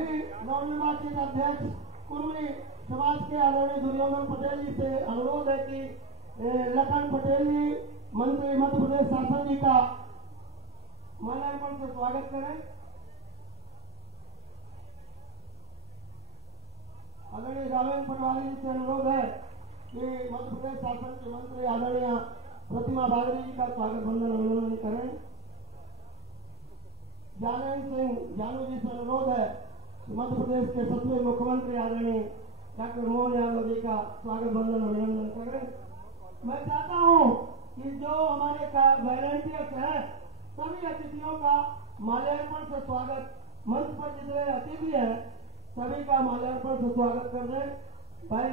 अभी नवनिर्वाचित अध्यक्ष कुर्मी समाज के आदरणीय दुर्योधन पटेल जी से अनुरोध है कि लखन पटेल जी मंत्री मध्य प्रदेश शासन जी का माल्यार्पण से स्वागत करें। आदरणीय रावेन पटवारी जी से अनुरोध है कि मध्य प्रदेश शासन के मंत्री आदरणीय प्रतिमा बागरी जी का स्वागत वंदन अभिनंदन करें। जानन सिंह जानू जी से अनुरोध है कि मध्य प्रदेश के 7वें मुख्यमंत्री आदरणीय डॉक्टर मोहन यादव जी का स्वागत वंदन अभिनंदन करें। मैं चाहता हूं कि जो हमारे वॉलंटियर्स हैं सभी अतिथियों का माल्यार्पण से स्वागत, मंच पर जितने अतिथि हैं सभी का माल्यार्पण से स्वागत कर दें। भाई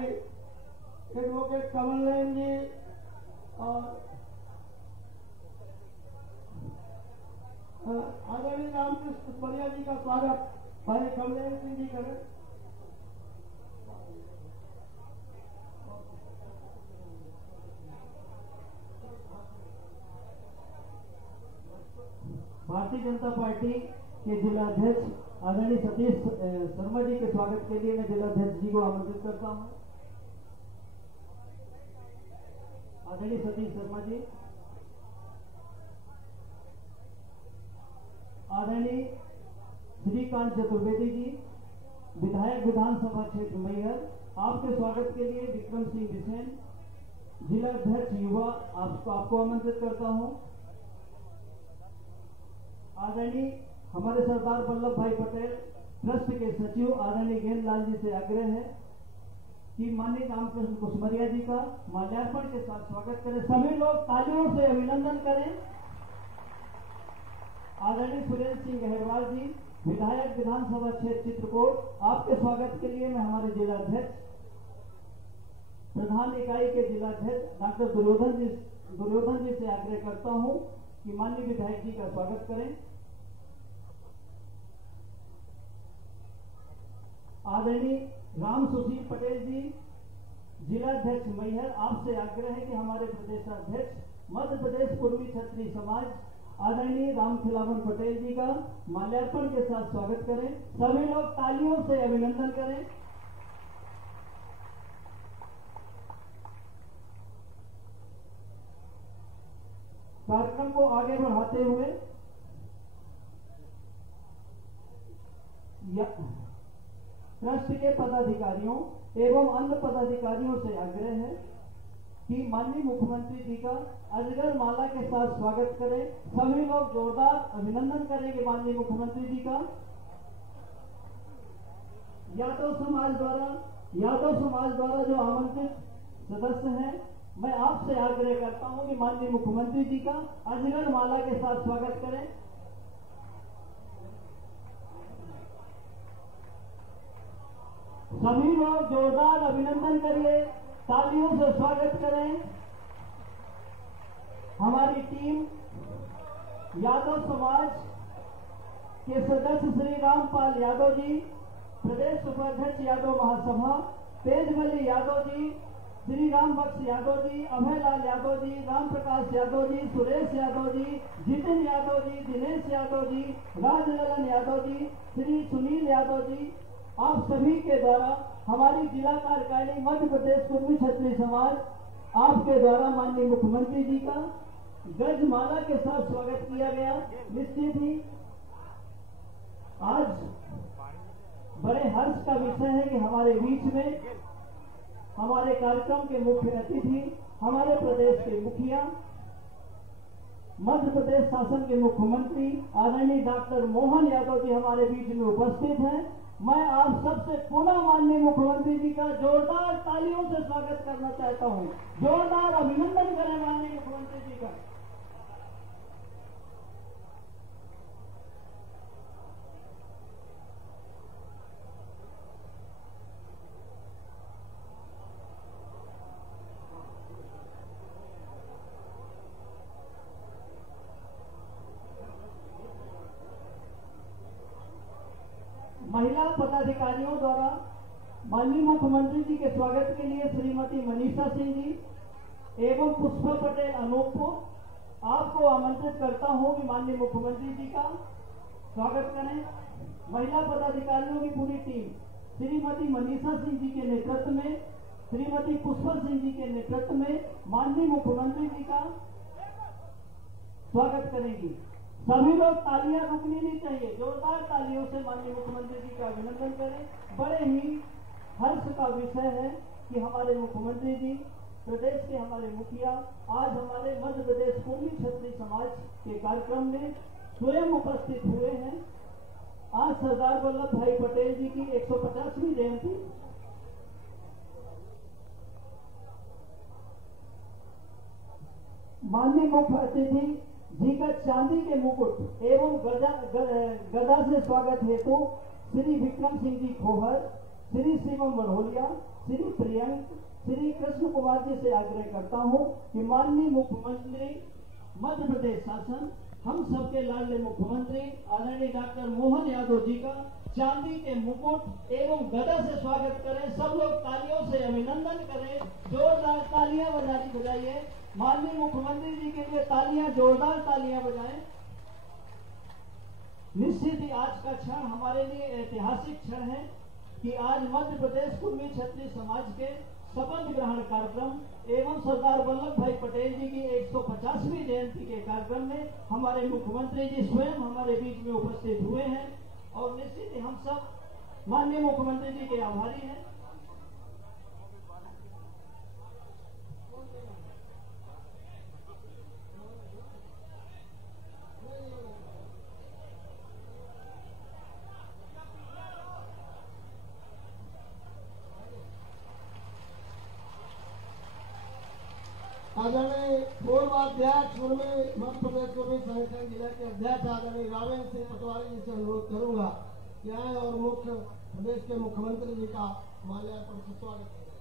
एडवोकेट कमल नयन जी और आदरणीय रामकृष्ण परिया जी का स्वागत भाई कमलेश सिंह जी करें। भारतीय जनता पार्टी के जिला अध्यक्ष आदरणीय सतीश शर्मा जी के स्वागत के लिए मैं जिला अध्यक्ष जी को आमंत्रित करता हूं। आदरणीय सतीश शर्मा जी, आदरणीय श्रीकांत चतुर्वेदी जी, विधायक विधानसभा क्षेत्र मैहर, आपके स्वागत के लिए विक्रम सिंह बिसेन, जिला अध्यक्ष युवा, आपको आमंत्रित करता हूं। आदरणीय हमारे सरदार वल्लभ भाई पटेल ट्रस्ट के सचिव आदरणीय गेंदलाल जी से आग्रह है कि माननीय रामकृष्ण कुसमरिया जी का माल्यार्पण के साथ स्वागत करें। सभी लोग तालियों से अभिनंदन करें। आदरणीय सुरेंद्र सिंह गहरवाल जी, विधायक विधानसभा क्षेत्र चित्रकूट, आपके स्वागत के लिए मैं हमारे जिला अध्यक्ष प्रधान इकाई के जिला अध्यक्ष डॉक्टर दुर्योधन जी से आग्रह करता हूं कि माननीय विधायक जी का स्वागत करें। आदरणीय राम सुशील पटेल जी, जिला अध्यक्ष मैहर, आपसे आग्रह है कि हमारे प्रदेशाध्यक्ष मध्य प्रदेश पूर्वी क्षत्रिय समाज आदरणीय राम खिलावन पटेल जी का माल्यार्पण के साथ स्वागत करें। सभी लोग तालियों से अभिनंदन करें। कार्यक्रम को आगे बढ़ाते हुए ट्रस्ट के पदाधिकारियों एवं अन्य पदाधिकारियों से आग्रह है कि माननीय मुख्यमंत्री जी का अजगर माला के साथ स्वागत करें। सभी लोग जोरदार अभिनंदन करेंगे माननीय मुख्यमंत्री जी का। यादव समाज द्वारा जो आमंत्रित सदस्य हैं, मैं आपसे आग्रह करता हूं कि माननीय मुख्यमंत्री जी का अजगर माला के साथ स्वागत करें। सभी लोग जोरदार अभिनंदन करिए, तालियों से स्वागत करें। हमारी टीम यादव समाज के सदस्य श्री रामपाल यादव जी, प्रदेश उपाध्यक्ष यादव महासभा, तेजमली यादव जी, श्री राम बख्श यादव जी, अभयलाल यादव जी, राम प्रकाश यादव जी, सुरेश यादव जी, जितिन यादव जी, दिनेश यादव जी, राजललन यादव जी, श्री सुनील यादव जी, आप सभी के द्वारा हमारी जिला कार्यकारिणी मध्य प्रदेश पूर्वी क्षत्रिय समाज आपके द्वारा माननीय मुख्यमंत्री जी का गजमाला के साथ स्वागत किया गया। निश्चित ही आज बड़े हर्ष का विषय है कि हमारे बीच में हमारे कार्यक्रम के मुख्य अतिथि हमारे प्रदेश के मुखिया, मध्य प्रदेश शासन के मुख्यमंत्री आदरणीय डॉक्टर मोहन यादव जी हमारे बीच में उपस्थित हैं। मैं आप सबसे पुनः माननीय मुख्यमंत्री जी का जोरदार तालियों से स्वागत करना चाहता हूं। जोरदार अभिनंदन करें माननीय मुख्यमंत्री जी का। महिला पदाधिकारियों द्वारा माननीय मुख्यमंत्री जी के स्वागत के लिए श्रीमती मनीषा सिंह जी एवं पुष्पा पटेल अनूपपुर, आपको आमंत्रित करता हूं कि माननीय मुख्यमंत्री जी का स्वागत करें। महिला पदाधिकारियों की पूरी टीम श्रीमती मनीषा सिंह जी के नेतृत्व में, श्रीमती पुष्पा सिंह जी के नेतृत्व में माननीय मुख्यमंत्री जी का स्वागत करेंगी। सभी लोग तालियां रुकनी नहीं चाहिए, जोरदार तालियों से माननीय मुख्यमंत्री जी का अभिनंदन करें। बड़े ही हर्ष का विषय है कि हमारे मुख्यमंत्री जी, प्रदेश के हमारे मुखिया आज हमारे मध्य प्रदेश कुर्मी क्षत्रिय समाज के कार्यक्रम में स्वयं उपस्थित हुए हैं। आज सरदार वल्लभ भाई पटेल जी की 150वीं जयंती माननीय मुख्य अतिथि जी का चांदी के मुकुट एवं गदा से स्वागत हेतु श्री विक्रम सिंह जी खोहर, श्री शिवम बरहोलिया, श्री प्रियंक, श्री कृष्ण कुमार जी से आग्रह करता हूं कि माननीय मुख्यमंत्री मध्य प्रदेश शासन, हम सबके लाडले मुख्यमंत्री आदरणीय डॉक्टर मोहन यादव जी का चांदी के मुकुट एवं गदा से स्वागत करें। सब लोग तालियों से अभिनंदन करें, जोरदार तालियां बजाइए। माननीय मुख्यमंत्री जी के लिए तालियां, जोरदार तालियां बजाएं। निश्चित ही आज का क्षण हमारे लिए ऐतिहासिक क्षण है कि आज मध्य प्रदेश कुर्मी क्षत्रिय समाज के शपथ ग्रहण कार्यक्रम एवं सरदार वल्लभ भाई पटेल जी की 150वीं जयंती के कार्यक्रम में हमारे मुख्यमंत्री जी स्वयं हमारे बीच में उपस्थित हुए हैं और निश्चित ही हम सब माननीय मुख्यमंत्री जी के आभारी हैं। आदरणीय पूर्व अध्यक्ष मध्य प्रदेश कुर्मी संगठन जिला के अध्यक्ष आदरणीय रावेंद्र सिंह पटवारी जी से अनुरोध करूंगा कि आए और मुख्य प्रदेश के मुख्यमंत्री जी का माल्यार्पण से स्वागत करें।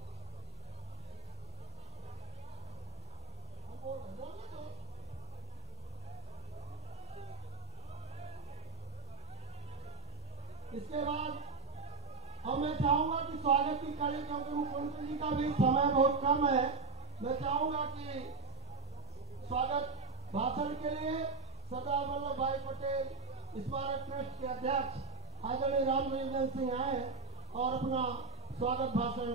इसके बाद अब मैं चाहूंगा कि स्वागत की कड़ी, क्योंकि मुख्यमंत्री जी का भी समय बहुत कम है, मैं चाहूंगा कि स्वागत भाषण के लिए सरदार वल्लभ भाई पटेल स्मारक ट्रस्ट के अध्यक्ष आदरणीय राम निरंजन सिंह आए और अपना स्वागत भाषण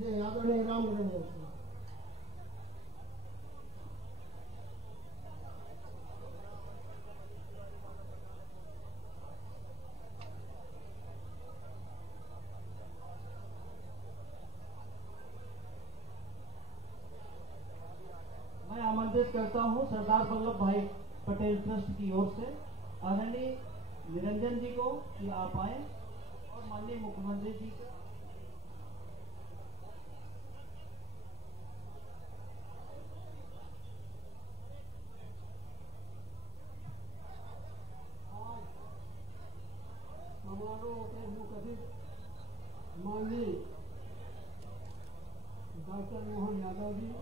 दें। आदरणीय राम निरंजन सिंह। आमंत्रित करता हूं सरदार वल्लभ भाई पटेल ट्रस्ट की ओर से आदरणीय निरंजन जी को कि आप आए और माननीय मुख्यमंत्री जी को माननीय डॉक्टर मोहन यादव जी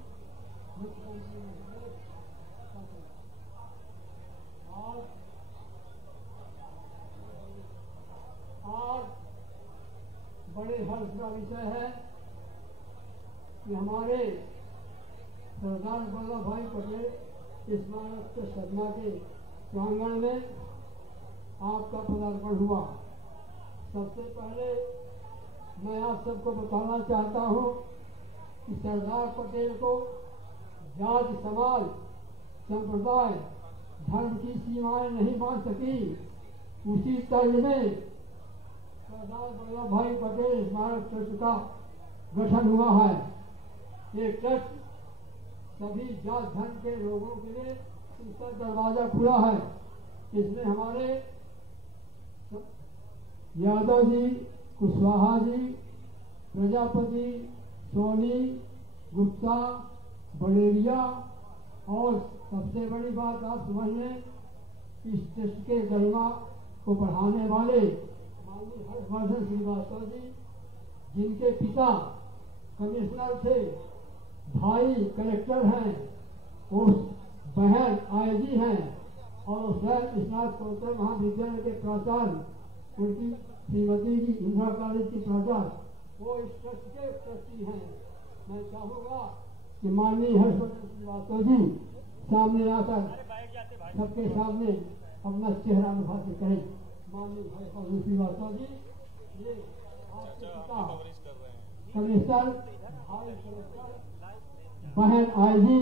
आज बड़े हर्ष का विषय है कि हमारे सरदार वल्लभ भाई पटेल स्मारक के सदमा के प्रांगण में आपका पदार्पण हुआ। सबसे पहले मैं आप सबको बताना चाहता हूं कि सरदार पटेल को जाति, समाज, संप्रदाय, धर्म की सीमाएं नहीं बांध सकी। उसी तर्ज में सरदार वल्लभ भाई पटेल स्मारक ट्रस्ट का गठन हुआ है। ये ट्रस्ट सभी जात धर्म के लोगों के लिए इसका दरवाजा खुला है। इसमें हमारे यादव जी, कुशवाहा जी, प्रजापति, सोनी, गुप्ता, बड़ेरिया और सबसे बड़ी बात आप समझ लें, इस ट्रस्ट के गरिमा को बढ़ाने वाले माननीय हर्षवर्धन श्रीवास्तव जी, जिनके पिता कमिश्नर थे, भाई कलेक्टर हैं, उस बहन आईजी हैं और स्वयं स्नातकोत्तर महाविद्यालय के प्राचार्य उनकी श्रीमती जी इंदिरा कॉलेज की प्राचार्य, वो इस ट्रस्ट के ट्रस्टी हैं। मैं चाहूंगा कि माननीय हर्षवर्धन श्रीवास्तव जी सामने आकर सबके सामने अपना चेहरा निभा के कहें। माननीय भाई पवन श्रीवास्तव जी, ये आपके पिता कमिश्नर, भाई कमिश्नर, बहन आईजी,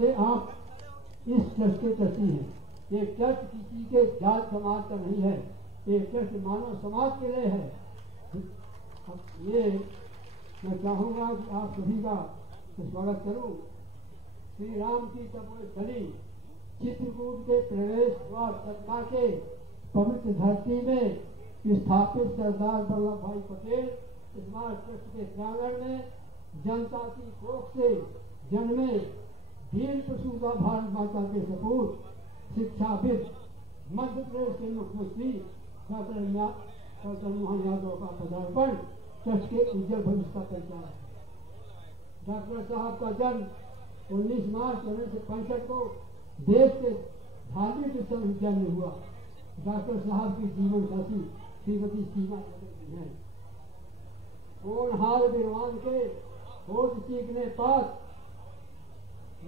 ये आप इस ट्रस्ट के ट्रस्टी हैं। ये ट्रस्ट किसी के जात समाज का नहीं है, ये ट्रस्ट मानव समाज के लिए है। अब ये मैं चाहूंगा कि आप सभी का स्वागत करूं। श्री राम की तपोस्थली चित्रकूट के प्रवेश द्वार सत्ता के पवित्र धरती में स्थापित सरदार वल्लभ भाई पटेल स्मारक ट्रस्ट के प्रांगण में जनता की कोख से जन्मे वीर प्रसूता भारत माता के सपूत शिक्षाविद मध्य प्रदेश के मुख्यमंत्री डॉक्टर मोहन यादव का पदार्पण ट्रस्ट के उज्जवल भविष्य का परिचय है। डॉक्टर साहब का जन्म 19 मार्च 1965 को देश के धार्मिक विश्वविद्यालय में हुआ। डॉक्टर साहब की जीवन साथी श्रीमती सीमा है। हाल विद्वान के होठ सीखने पास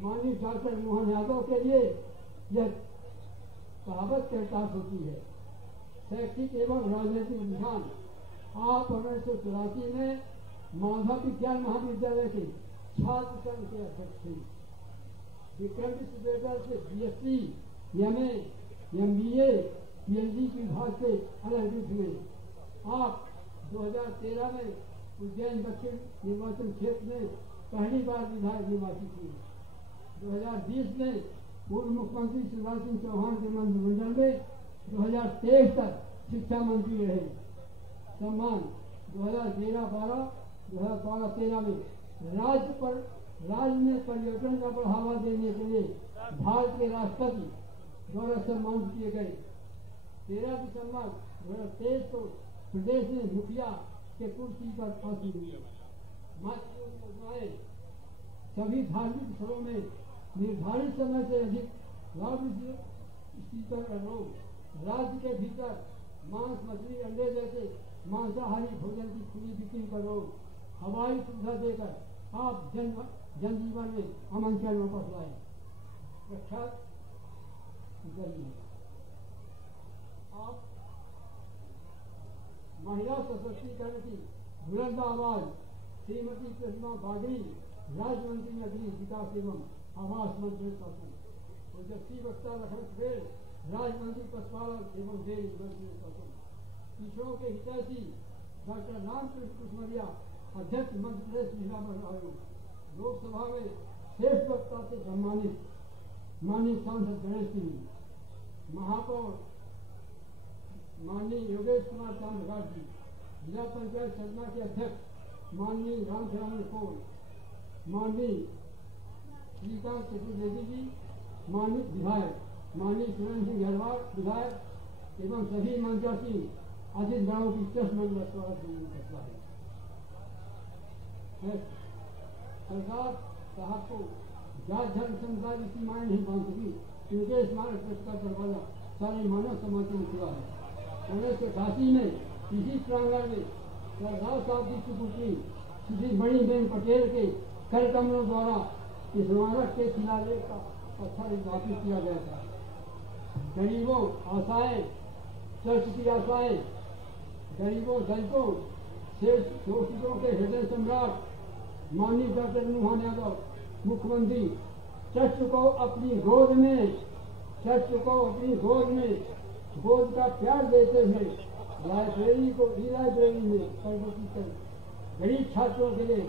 माननीय डॉक्टर मोहन यादव के लिए यह कहावत कहता होती है। शैक्षिक एवं राजनीतिक विज्ञान आप 1984 में माधव विज्ञान महाविद्यालय के छात्र संघ के अध्यक्ष थे। विक्रम विश्वविद्यालय से BSc, MA, MBA, PhD विभाग से अलग हुए। आप 2013 में उज्जैन दक्षिण निर्वाचन क्षेत्र में पहली बार विधायक निर्वाचित हुए। 2020 में पूर्व मुख्यमंत्री शिवराज सिंह चौहान के मंत्रिमंडल में 2023 तक शिक्षा मंत्री रहे। सम्मान 2013-12, 2012-13 में राज्य में पर्यटन का बढ़ावा देने के लिए भारत के राष्ट्रपति द्वारा सम्मानित किए गए। 13 दिसंबर 2023 को प्रदेश में मुखिया के कुर्सी पर फांसी हुई। योजनाएं सभी धार्मिक स्थलों में निर्धारित समय से अधिक लाउड स्पीकर रोक, राज्य के भीतर मांस, मछली, अंडे जैसे मांसाहारी भोजन की खुली बिक्री पर रोक, हवाई सुविधा देकर आप जनजीवन में अमन चैन वापस लाए। प्रख्यात आप महिला सशक्तिकरण की बुलंद आवाज श्रीमती प्रतिमा बागड़ी, राज्य मंत्री नगरीय विकास एवं आवास मंत्री शासन, ओजस्वी वक्ता लखन पटेल, राज्य मंत्री पशुपालन एवं डेयरी मंत्री शासन, पिछड़ों के हितैषी डॉक्टर रामकृष्ण कुशमरिया, अध्यक्ष मध्य प्रदेश महिला मंडल आयोग, लोकसभा में श्रेष्ठ वक्ता से सम्मानित माननीय सांसद गणेश सिंह, महापौर माननीय योगेश कुमार चांदघाट जी, जिला पंचायत सदना के अध्यक्ष माननीय रामचरण कोल, माननीय श्रीकांत चतुर्वेदी जी, माननीय विधायक माननीय सुरेंद्र सिंह गहलवार विधायक एवं सभी मंचासी अजित गांव की ट्रस्ट मंडल स्वागत करता है। सरकार साहब को जात धर्म समुदाय की सीमाएं नहीं बांध सकी, क्योंकि स्मारक ट्रस्ट का दरवाजा सारे मानव समाज में खुला है। 1988 में इसी प्रांगण में सरदार साहब की सुपुत्री श्री मणिबेन पटेल के कर कमलों द्वारा स्मारक के शिलालेख का पत्थर स्थापित किया गया था। गरीबों आशाएं, ट्रस्ट की आशाएं, गरीबों दलितों शोषितों के हृदय सम्राट माननीय डॉक्टर मोहन यादव मुख्यमंत्री ट्रस्ट को अपनी गोद में गोद का प्यार देते हुए लाइब्रेरी को ई लाइब्रेरी में परिवर्तित कर गरीब छात्रों के लिए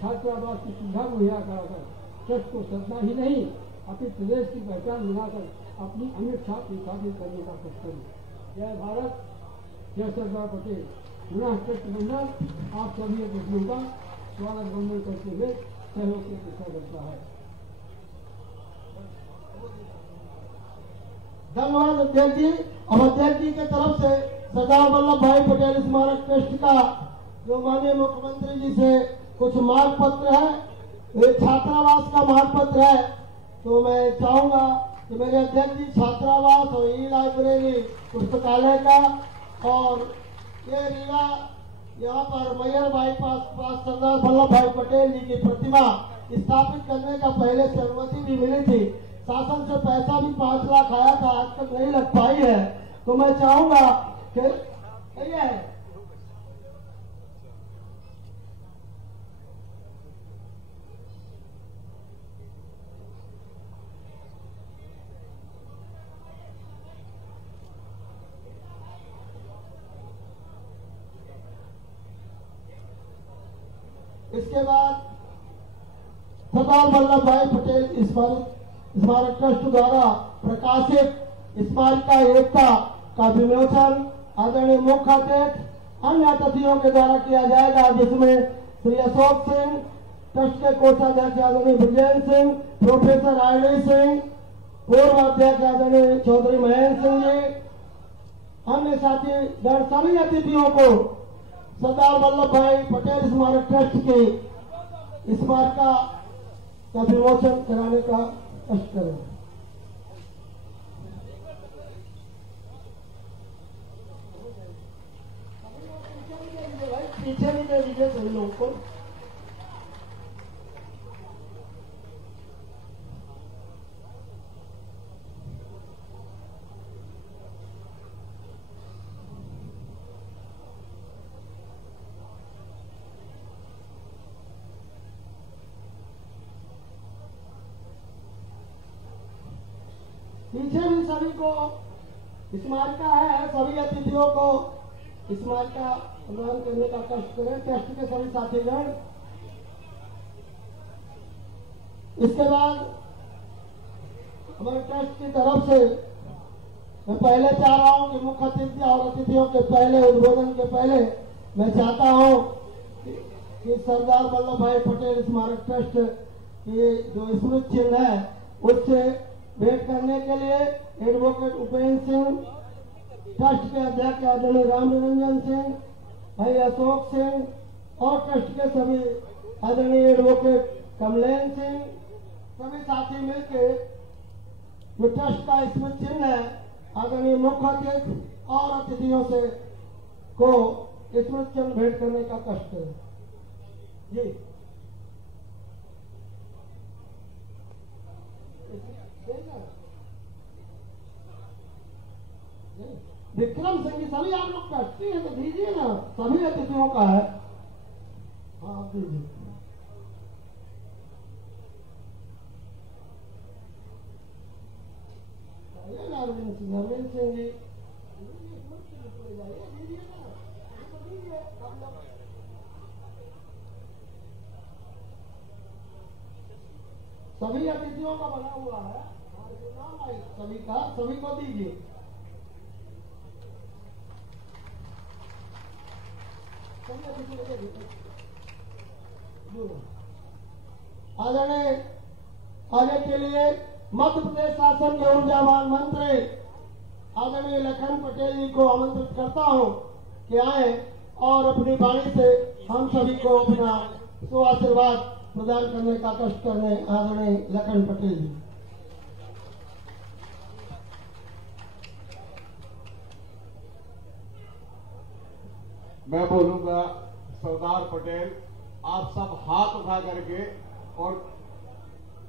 छात्रावास की सुविधा मुहैया कराकर ट्रस्ट को सपना ही नहीं अपने प्रदेश की पहचान बनाकर अपनी अमिट छाप स्थापित करने का प्रस्ताव। जय भारत, जय सरदार पटेल। पुनः ट्रस्ट मंडल आप सभी अतिथियों का स्वागत वंदन करते हुए सहयोग की अपेक्षा करता है। धन्यवाद अध्यक्ष जी। अब अध्यक्ष जी की तरफ से सरदार वल्लभ भाई पटेल स्मारक ट्रस्ट का जो माननीय मुख्यमंत्री जी से कुछ मांग पत्र है, ये छात्रावास का मांग पत्र है, तो मैं चाहूंगा कि मेरे अध्यक्ष जी छात्रावास और ई लाइब्रेरी पुस्तकालय का और ये रीवा यहाँ पर मैयर बाईपास पास सरदार वल्लभ भाई पटेल जी की प्रतिमा स्थापित करने का पहले से अनुमति भी मिली थी, शासन से पैसा भी 5 लाख आया था, आज तक नहीं लग पाई है। तो मैं चाहूंगा कि ये है इसके बाद सरदार वल्लभ भाई पटेल स्मारक ट्रस्ट द्वारा प्रकाशित स्मारिका एकता का विमोचन आदरणीय मुख्य अतिथि अन्य अतिथियों के द्वारा किया जाएगा, जिसमें श्री अशोक सिंह, ट्रस्ट के कोषाध्यक्ष आदरणीय ब्रजेंद्र सिंह, प्रोफेसर आईडी सिंह, पूर्व अध्यक्ष आदरणीय चौधरी महेंद्र सिंह जी, अन्य साथी गण सभी अतिथियों को सरदार वल्लभ भाई पटेल स्मारक ट्रस्ट की स्मारिका का विमोचन कराने का कष्ट करें। पीछे भी दे दीजिए सभी लोगों को। पीछे भी सभी को स्मारिका है, सभी अतिथियों को स्मारिका प्रदान करने का कष्ट करें, ट्रस्ट के सभी साथीगण। इसके बाद हमारे ट्रस्ट की तरफ से मैं पहले चाह रहा हूं कि मुख्य अतिथि और अतिथियों के पहले उद्बोधन के पहले मैं चाहता हूं कि सरदार वल्लभ भाई पटेल स्मारक ट्रस्ट की जो स्मृति चिन्ह है उससे भेंट करने के लिए एडवोकेट उपेंद्र सिंह, ट्रस्ट के अध्यक्ष आदरणीय राम निरंजन सिंह, भाई अशोक सिंह और ट्रस्ट के सभी आदरणीय एडवोकेट कमलेन सिंह, सभी साथी मिलकर जो ट्रस्ट का स्मृति चिन्ह है आदरणीय मुख्य अतिथि और अतिथियों से को स्मृति चिन्ह भेंट करने का कष्ट करें। जी विक्रम सिंह जी, सभी आप लोग ट्रस्टी है तो दीजिए ना, सभी अतिथियों का है। हाँ दीजिए। नवीन सिंह जी दीजिए ना, सभी अतिथियों का बना हुआ है, सभी का सभी को दीजिए। आदरणीय आगे के लिए मध्य प्रदेश शासन के ऊर्जावान मंत्री आदरणीय लखन पटेल जी को आमंत्रित करता हूं कि आए और अपनी वाणी से हम सभी को अपना सुआशीर्वाद प्रदान करने का कष्ट करने आदरणीय लखन पटेल जी। मैं बोलूंगा सरदार पटेल, आप सब हाथ उठा करके और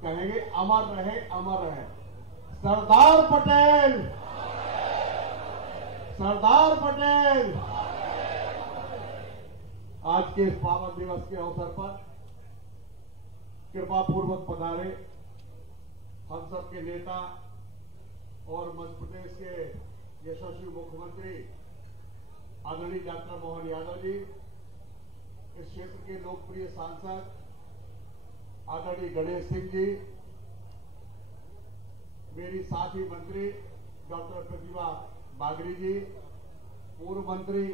कहेंगे अमर रहे, अमर रहे सरदार पटेल, सरदार पटेल। आज के इस पावन दिवस के अवसर पर कृपा पूर्वक पधारे हम सब के नेता और मध्य प्रदेश के यशस्वी मुख्यमंत्री आदरणीय डॉक्टर मोहन यादव जी, इस क्षेत्र के लोकप्रिय सांसद आदरणीय गणेश सिंह जी, मेरी साथी मंत्री डॉक्टर प्रतिभा बागरी जी, पूर्व मंत्री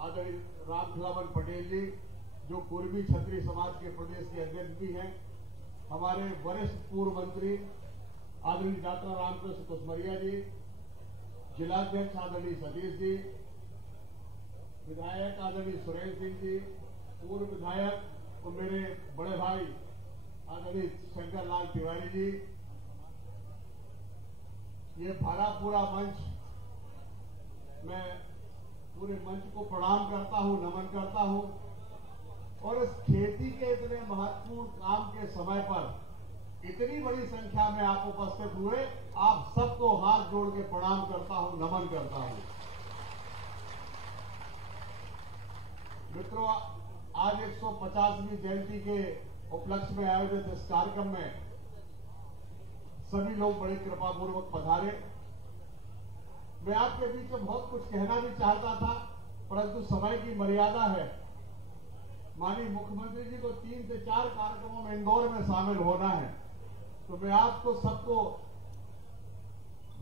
आदरणीय रामखिलावन पटेल जी, जो पूर्वी क्षत्रिय समाज के प्रदेश के अध्यक्ष भी हैं, हमारे वरिष्ठ पूर्व मंत्री आदरणीय डॉक्टर रामकृष्ण कुसमरिया जी, जिलाध्यक्ष आदरणीय सतीश जी, विधायक आदरणीय सुरेंद्र सिंह जी, पूर्व विधायक और मेरे बड़े भाई आदरणीय शंकर लाल तिवारी जी, ये भरा पूरा मंच, मैं पूरे मंच को प्रणाम करता हूं, नमन करता हूं और इस खेती के इतने महत्वपूर्ण काम के समय पर इतनी बड़ी संख्या में आप उपस्थित हुए, आप सबको हाथ जोड़ के प्रणाम करता हूं, नमन करता हूं। मित्रों, आज 150वीं जयंती के उपलक्ष्य में आयोजित इस कार्यक्रम में सभी लोग बड़े कृपापूर्वक पधारे। मैं आपके बीच में बहुत कुछ कहना भी चाहता था, परंतु समय की मर्यादा है। माननीय मुख्यमंत्री जी को 3 से 4 कार्यक्रमों में इंदौर में शामिल होना है, तो मैं आपको सबको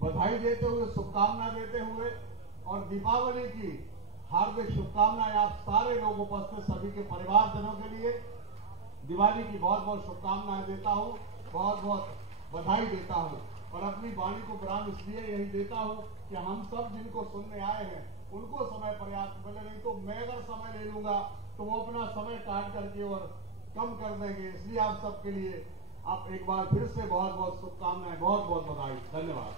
बधाई देते हुए, शुभकामना देते हुए और दीपावली की हार्दिक शुभकामनाएं आप सारे लोग उपस्थित सभी के परिवारजनों के लिए दिवाली की बहुत बहुत शुभकामनाएं देता हूं, बहुत बहुत बधाई देता हूं। और अपनी वाणी को विराम इसलिए यही देता हूं कि हम सब जिनको सुनने आए हैं उनको समय पर्याप्त मिले, नहीं तो मैं अगर समय ले लूंगा तो वो अपना समय काट करके और कम कर देंगे। इसलिए आप सबके लिए आप एक बार फिर से बहुत बहुत शुभकामनाएं, बहुत बहुत बधाई, धन्यवाद।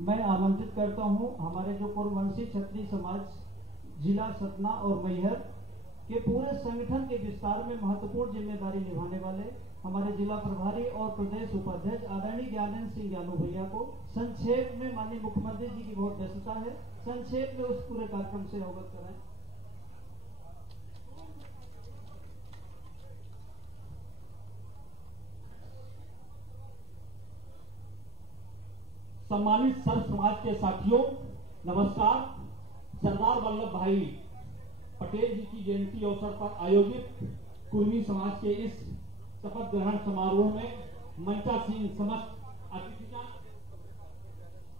मैं आमंत्रित करता हूं हमारे जो पूर्ववंशी क्षत्रिय समाज जिला सतना और मैहर के पूरे संगठन के विस्तार में महत्वपूर्ण जिम्मेदारी निभाने वाले हमारे जिला प्रभारी और प्रदेश उपाध्यक्ष आदरणीय ज्ञानेंद्र सिंह ज्ञानू भैया को संक्षेप में, माननीय मुख्यमंत्री जी की बहुत व्यस्तता है, संक्षेप में उस पूरे कार्यक्रम से अवगत कराएं। सम्मानित सर्व समाज के साथियों, नमस्कार। सरदार वल्लभ भाई पटेल जी की जयंती अवसर पर आयोजित कुर्मी समाज के इस शपथ ग्रहण समारोह में मंचासीन समस्त अतिथियां,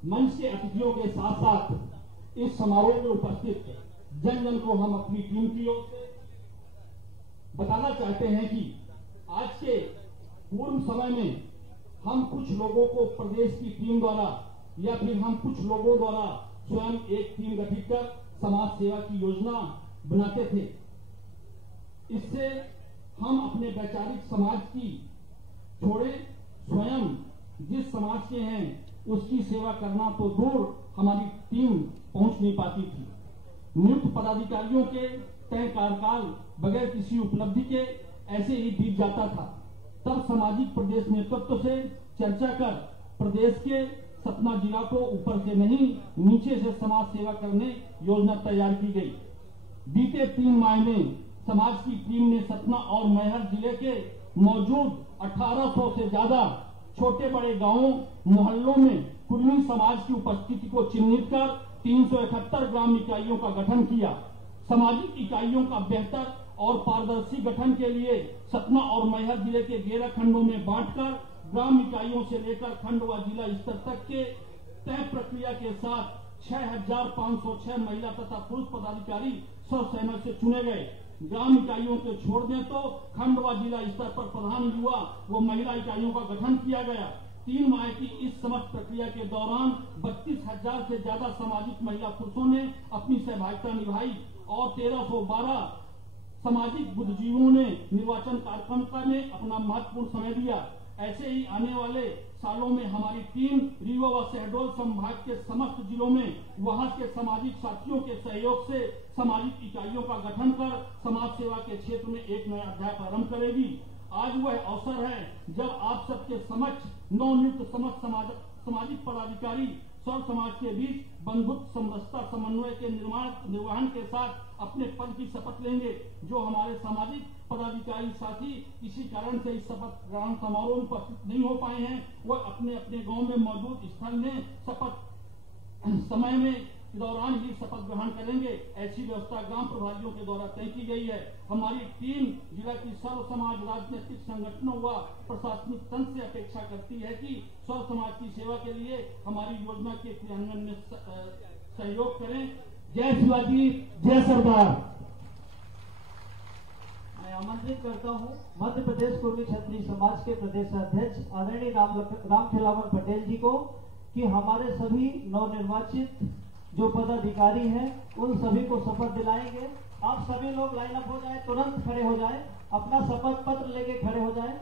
मंच के अतिथियों के साथ साथ इस समारोह में उपस्थित जन जन को हम अपनी टीम की ओर से बताना चाहते हैं कि आज के पूर्व समय में हम कुछ लोगों को प्रदेश की टीम द्वारा या फिर हम कुछ लोगों द्वारा स्वयं एक टीम गठित कर समाज सेवा की योजना बनाते थे। इससे हम अपने वैचारिक समाज की छोड़े, स्वयं जिस समाज के हैं उसकी सेवा करना तो दूर हमारी टीम पहुंच नहीं पाती थी। नियुक्त पदाधिकारियों के तय कार्यकाल बगैर किसी उपलब्धि के ऐसे ही बीत जाता था। तब सामाजिक प्रदेश नेतृत्व से चर्चा कर प्रदेश के सतना जिला को ऊपर से नहीं नीचे से समाज सेवा करने योजना तैयार की गई। बीते 3 माह में समाज की टीम ने सतना और मैहर जिले के मौजूद 1800 से ज्यादा छोटे बड़े गांवों मोहल्लों में कुर्मी समाज की उपस्थिति को चिन्हित कर 371 ग्राम इकाइयों का गठन किया। सामाजिक इकाइयों का बेहतर और पारदर्शी गठन के लिए सतना और मैहर जिले के 11 खंडों में बांटकर ग्राम इकाइयों से लेकर खंड व जिला स्तर तक के तय प्रक्रिया के साथ 6506 महिला तथा पुरुष पदाधिकारी सर्वसहमति से चुने गए। ग्राम इकाइयों को छोड़ दें तो खंड व जिला स्तर पर प्रधान युवा व महिला इकाइयों का गठन किया गया। 3 माह की इस समस्त प्रक्रिया के दौरान 32,000 से ज्यादा सामाजिक महिला पुरुषों ने अपनी सहभागिता निभाई और 1312 सामाजिक बुद्धिजीवियों ने निर्वाचन कार्यक्रम में अपना महत्वपूर्ण समय दिया। ऐसे ही आने वाले सालों में हमारी टीम रीवा व शहडोल संभाग के समस्त जिलों में वहां के सामाजिक साथियों के सहयोग से सामाजिक इकाइयों का गठन कर समाज सेवा के क्षेत्र में एक नया अध्याय प्रारंभ करेगी। आज वह अवसर है जब आप सबके समक्ष नवनियुक्त समस्त सामाजिक पदाधिकारी सर्व समाज के बीच बंधुत्व समरसता समन्वय के निर्वहन के साथ अपने पद की शपथ लेंगे। जो हमारे सामाजिक पदाधिकारी साथी किसी कारण से इस शपथ ग्रहण समारोह में उपस्थित नहीं हो पाए हैं, वह अपने अपने गांव में मौजूद स्थल में शपथ समय में दौरान ही शपथ ग्रहण करेंगे। ऐसी व्यवस्था ग्राम प्रभारियों के द्वारा तय की गई है। हमारी टीम जिला की सर्व समाज राजनीतिक संगठनों व प्रशासनिक तंत्र से अपेक्षा करती है कि सर्व समाज की सेवा के लिए हमारी योजना के क्रियान्वयन में सहयोग करें। जय शिवाजी, जय सरदार। मैं आमंत्रित करता हूं मध्य प्रदेश कुर्मी क्षत्रिय समाज के प्रदेश अध्यक्ष आदरणीय रामखेलावन पटेल जी को कि हमारे सभी नवनिर्वाचित जो पदाधिकारी हैं उन सभी को शपथ दिलाएंगे। आप सभी लोग लाइन अप हो जाए, तुरंत खड़े हो जाए, अपना शपथ पत्र लेके खड़े हो जाए।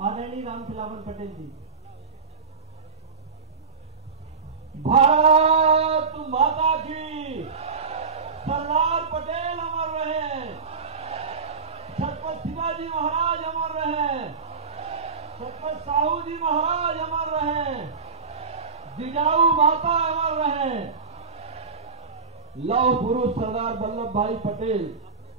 आदरणीय रामखेलावन पटेल जी। भारत माता की, सरदार पटेल अमर रहे, छत्रपति शिवाजी महाराज अमर रहे, छत्रपति साहू जी महाराज अमर रहे, जिजाऊ माता अमर रहे। लौह पुरुष सरदार वल्लभ भाई पटेल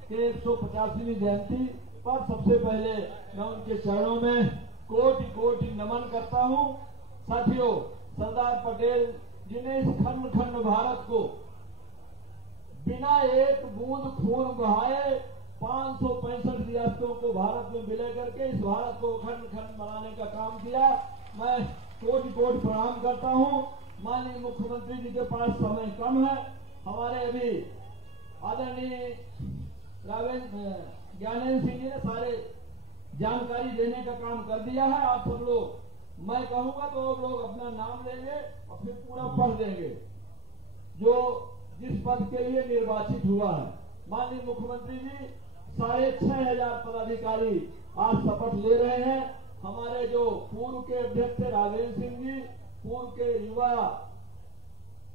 के 185वीं जयंती पर सबसे पहले मैं उनके चरणों में कोटि कोटि नमन करता हूं। साथियों, सरदार पटेल जी ने इस खंड खंड भारत को बिना एक बूंद खून बहाए 565 रियासतों को भारत में विलय करके इस भारत को खंड खंड बनाने का काम किया। मैं कोटि कोटि प्रणाम करता हूं। माननीय मुख्यमंत्री जी के पास समय कम है। हमारे अभी आदरणीय ज्ञानेंद्र सिंह जी ने सारे जानकारी देने का काम कर दिया है। आप सब लोग, मैं कहूंगा तो आप लोग अपना नाम लेंगे और फिर पूरा पढ़ देंगे जो जिस पद के लिए निर्वाचित हुआ है। माननीय मुख्यमंत्री जी 6,500 पदाधिकारी आज शपथ ले रहे हैं। हमारे जो पूर्व के अध्यक्ष राघवेंद्र सिंह जी, पूर्व के युवा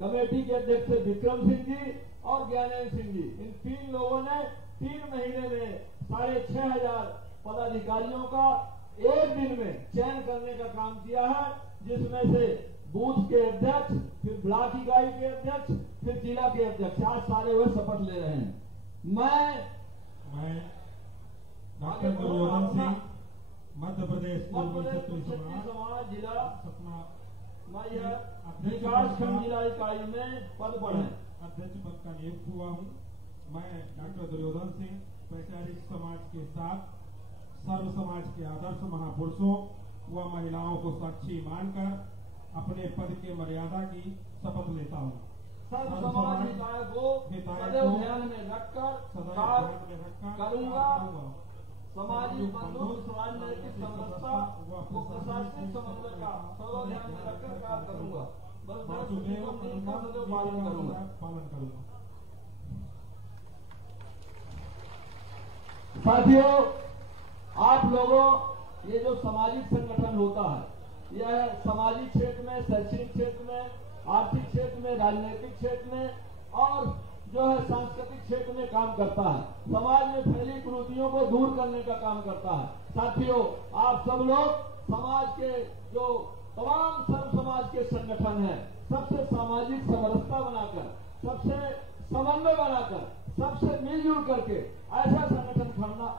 कमेटी के अध्यक्ष विक्रम सिंह जी और ज्ञानेंद्र सिंह जी, इन 3 लोगों ने 3 महीने में 6,500 पदाधिकारियों का एक दिन में चयन करने का काम किया है, जिसमें से बूथ के अध्यक्ष, फिर ब्लॉक इकाई के अध्यक्ष, फिर जिला के अध्यक्ष, आज सारे वे शपथ ले रहे हैं। मैं डॉक्टर दुर्योधन सिंह, मध्य प्रदेश क्षत्रिय समाज जिला सतना विकास खंड जिला इकाई में पद पर है, अध्यक्ष पद का नियुक्त हुआ हूँ। मैं डॉक्टर दुर्योधन सिंह वैचारिक समाज के साथ सर्व समाज के आदर्श महापुरुषों व महिलाओं को साक्षी मानकर अपने पद के मर्यादा की शपथ लेता हूँ। सर्व समाज हिताय को सदैव ध्यान में रखकर करूंगा। सामाजिक बंधु राजनैतिक समरसता व प्रशासनिक समन्वय का सदैव ध्यान में रखकर कार्य करूंगा। बस सदैव पालन करूंगा। साथियों, आप लोगों, ये जो सामाजिक संगठन होता है, यह सामाजिक क्षेत्र में, शैक्षणिक क्षेत्र में, आर्थिक क्षेत्र में, राजनीतिक क्षेत्र में और जो है सांस्कृतिक क्षेत्र में काम करता है। समाज में फैली कुरीतियों को दूर करने का काम करता है। साथियों, आप सब लोग समाज के जो तमाम सर्व समाज के संगठन हैं, सबसे सामाजिक समरसता बनाकर, सबसे समन्वय बनाकर, सबसे मिलजुल करके ऐसा संगठन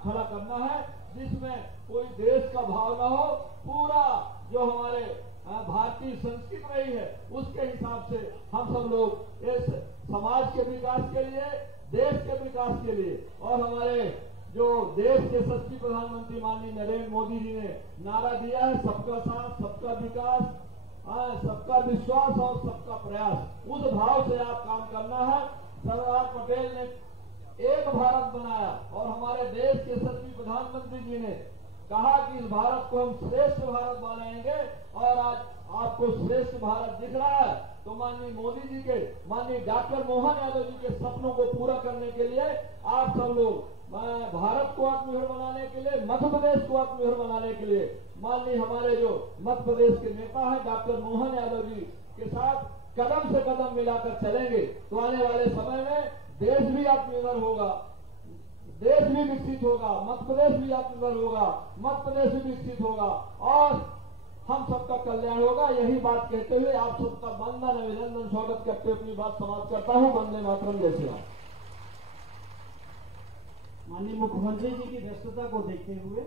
खड़ा करना है जिसमें कोई देश का भाव न हो। पूरा जो हमारे भारतीय संस्कृति रही है उसके हिसाब से हम सब लोग इस समाज के विकास के लिए, देश के विकास के लिए और हमारे जो देश के यशस्वी प्रधानमंत्री माननीय नरेंद्र मोदी जी ने नारा दिया है, सबका साथ, सबका विकास, सबका विश्वास और सबका प्रयास, उस भाव से आप काम करना है। सरदार पटेल ने एक भारत बनाया और हमारे देश के यशस्वी प्रधानमंत्री जी ने कहा कि इस भारत को हम श्रेष्ठ भारत बनाएंगे और आज आपको श्रेष्ठ भारत दिख रहा है। तो माननीय मोदी जी के, माननीय डॉक्टर मोहन यादव जी के सपनों को पूरा करने के लिए आप सब लोग भारत को आत्मनिर्भर बनाने के लिए, मध्य प्रदेश को आत्मनिर्भर बनाने के लिए माननीय हमारे जो मध्य प्रदेश के नेता है डॉक्टर मोहन यादव जी के साथ कदम से कदम मिलाकर चलेंगे तो आने वाले समय में देश भी आत्मनिर्भर होगा, देश भी विकसित होगा, मध्य प्रदेश भी आत्मनिर्भर होगा, मध्य प्रदेश भी विकसित होगा और हम सबका कल्याण होगा। यही बात कहते हुए आप सबका वंदन, अभिनंदन, स्वागत करते हुए अपनी बात समाप्त करता हूं। वंदे मातरम, जय श्री राम। माननीय मुख्यमंत्री जी की व्यस्तता को देखते हुए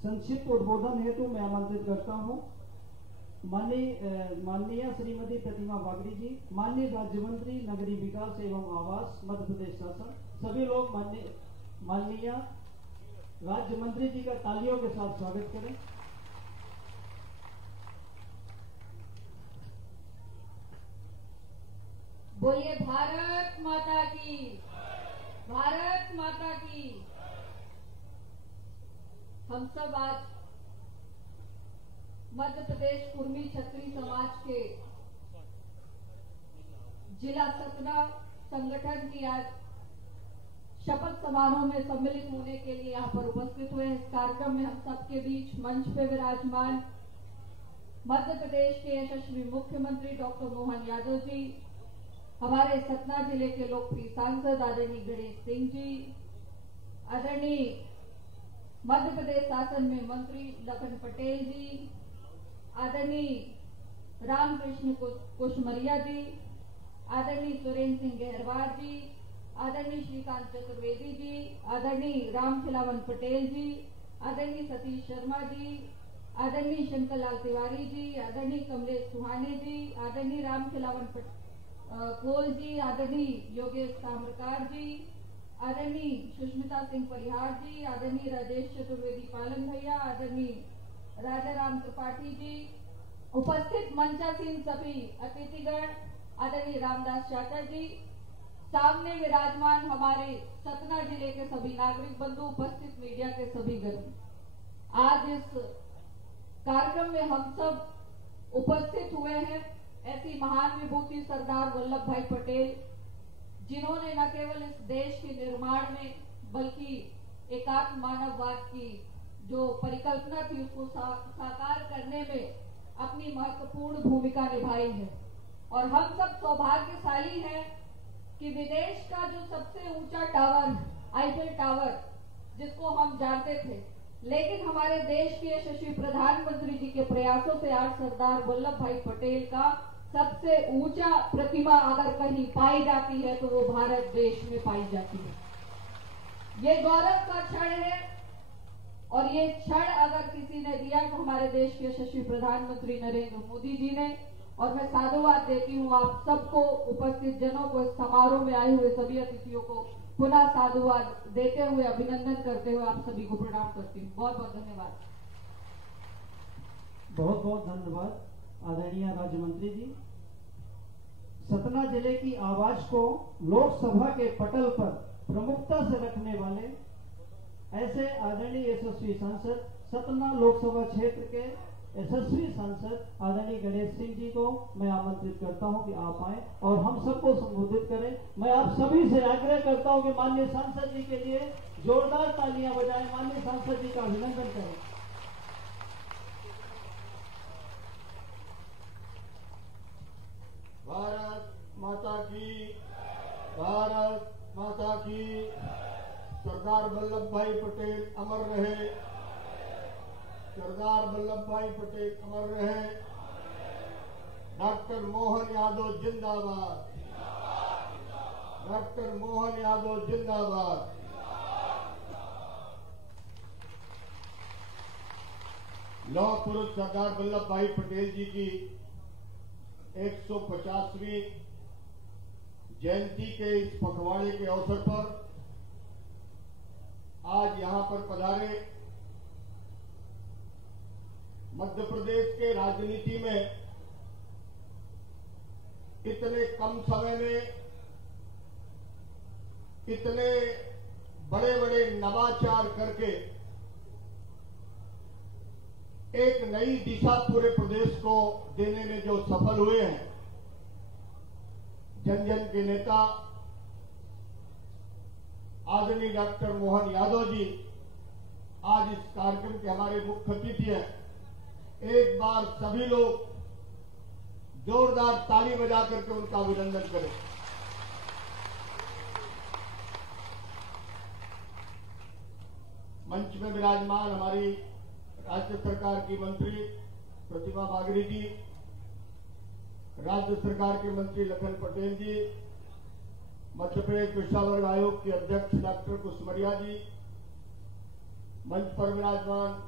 संक्षिप्त उद्बोधन हेतु मैं आमंत्रित करता हूं माननीय श्रीमती प्रतिमा बागड़ी जी, माननीय राज्य मंत्री नगरीय विकास एवं आवास मध्य प्रदेश शासन, सभी लोग माननीय राज्य मंत्री जी का तालियों के साथ स्वागत करें। बोलिए भारत माता की, भारत माता की। हम सब आज मध्य प्रदेश कुर्मी क्षत्रिय समाज के जिला सतना संगठन की आज शपथ समारोह में सम्मिलित होने के लिए यहाँ पर उपस्थित हुए। इस कार्यक्रम में हम सबके बीच मंच पे विराजमान मध्य प्रदेश के यशस्वी मुख्यमंत्री डॉक्टर मोहन यादव जी, हमारे सतना जिले के लोकप्रिय सांसद आदरणीय गणेश सिंह जी, आदरणीय मध्य प्रदेश शासन में मंत्री लखन पटेल जी, आदरणीय रामकृष्ण कुशमरिया जी, आदरणीय सुरेंद्र सिंह गहरवार जी, आदरणीय श्रीकांत चतुर्वेदी जी, आदरणीय रामखिलावन पटेल जी, आदरणीय सतीश शर्मा जी, आदरणीय शंकर लाल तिवारी जी, आदरणीय कमलेश सुहाने जी, आदरणीय रामखिलावन कोल जी, आदरणीय योगेश ताम्रकार जी, आदरणीय सुष्मिता सिंह परिहार जी, आदरणीय राजेश चतुर्वेदी पालन भैया, आदरणीय राजा राम त्रिपाठी जी, उपस्थित मंचासीन सभी अतिथिगण, आदरणीय रामदास चाचा जी, सामने विराजमान हमारे सतना जिले के सभी नागरिक बंधु, उपस्थित मीडिया के सभी गण, आज इस कार्यक्रम में हम सब उपस्थित हुए हैं ऐसी महान विभूति सरदार वल्लभ भाई पटेल, जिन्होंने न केवल इस देश के निर्माण में बल्कि एकात्म मानववाद की जो परिकल्पना थी उसको साकार करने में अपनी महत्वपूर्ण भूमिका निभाई है। और हम सब सौभाग्यशाली हैं कि विदेश का जो सबसे ऊंचा टावर, आईफेल टावर, जिसको हम जानते थे, लेकिन हमारे देश के यशस्वी प्रधानमंत्री जी के प्रयासों से आज सरदार वल्लभ भाई पटेल का सबसे ऊंचा प्रतिमा अगर कहीं पाई जाती है तो वो भारत देश में पाई जाती है। ये गौरव का क्षण है और ये क्षण अगर किसी ने दिया तो हमारे देश के यशस्वी प्रधानमंत्री नरेंद्र मोदी जी ने। और मैं साधुवाद देती हूँ आप सबको, उपस्थित जनों को, इस समारोह में आए हुए सभी अतिथियों को पुनः साधुवाद देते हुए, अभिनंदन करते हुए आप सभी को प्रणाम करती हूँ। बहुत बहुत धन्यवाद। बहुत बहुत धन्यवाद आदरणीय राज्य मंत्री जी। सतना जिले की आवाज को लोकसभा के पटल पर प्रमुखता से रखने वाले ऐसे आदरणीय यशस्वी सांसद, सतना लोकसभा क्षेत्र के यशस्वी सांसद आदरणीय गणेश सिंह जी को मैं आमंत्रित करता हूं कि आप आए और हम सबको संबोधित करें। मैं आप सभी से आग्रह करता हूं कि माननीय सांसद जी के लिए जोरदार तालियां बजाएं, माननीय सांसद जी का अभिनंदन करें। भारत माता की, भारत माता की। सरदार वल्लभ भाई पटेल अमर रहे, सरदार वल्लभ भाई पटेल अमर रहे। डॉक्टर मोहन यादव जिंदाबाद, डॉक्टर मोहन यादव जिंदाबाद। लौह पुरुष सरदार वल्लभ भाई पटेल जी की 150वीं जयंती के इस पखवाड़े के अवसर पर आज यहां पर पधारे मध्य प्रदेश के राजनीति में इतने कम समय में इतने बड़े बड़े नवाचार करके एक नई दिशा पूरे प्रदेश को देने में जो सफल हुए हैं, जन जन के नेता आदरणीय डॉक्टर मोहन यादव जी आज इस कार्यक्रम के हमारे मुख्य अतिथि हैं। एक बार सभी लोग जोरदार ताली बजा करके उनका अभिनंदन करें। मंच में विराजमान हमारी राज्य सरकार की मंत्री प्रतिमा बागरी जी, राज्य सरकार के मंत्री लखन पटेल जी, मध्य प्रदेश पिछड़ा वर्ग आयोग के अध्यक्ष डॉक्टर कुशमरिया जी, मंच पर विराजमान